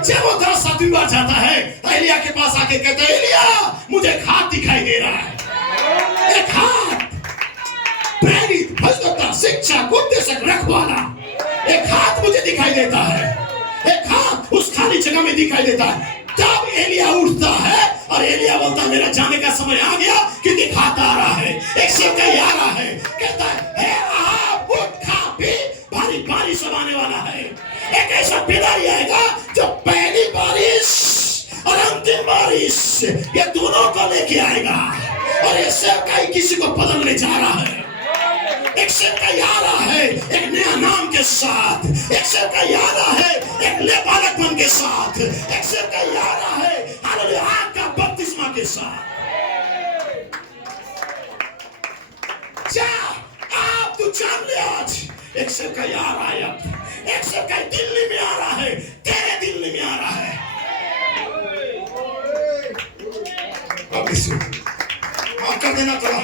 जब वो 7वीं बार जाता है एलिया के पास आके कहता है एलिया मुझे एक हाथ दिखाई दे रहा है, एक हाथ प्रेरित भजनकर्ता शिक्षक उपदेशक रखवाला, एक हाथ मुझे दिखाई देता है, एक हाथ उस खाली जगह में दिखाई देता है। तब एलिया उठता है और एलिया बोलता है मेरा जाने का समय आ गया क्योंकि हाथ आ रहा है, एक सेवकाई आ रहा है। कहता है आप उठ खा पी, भारी बारिश आने वाला है। एक ऐसा बिदाई आएगा जो पहली बारिश और अंतिम बारिश ये दोनों को लेके आएगा। और ये सेवकाई किसी को बदलने जा रहा है। एक सेवकाई आ रहा है एक नया नाम के साथ, एक सेवकाई आ रहा है एक नए बालकपन के साथ, एक सेवकाई आ रहा है हालेलुया आग का बपतिस्मा के साथ। जा आप तू जान ले आज एक सेवकाई आ रहा है, अब एक सेवकाई दिल्ली में आ रहा है, तेरे दिल्ली में आ रहा है। अब कर देना थोड़ा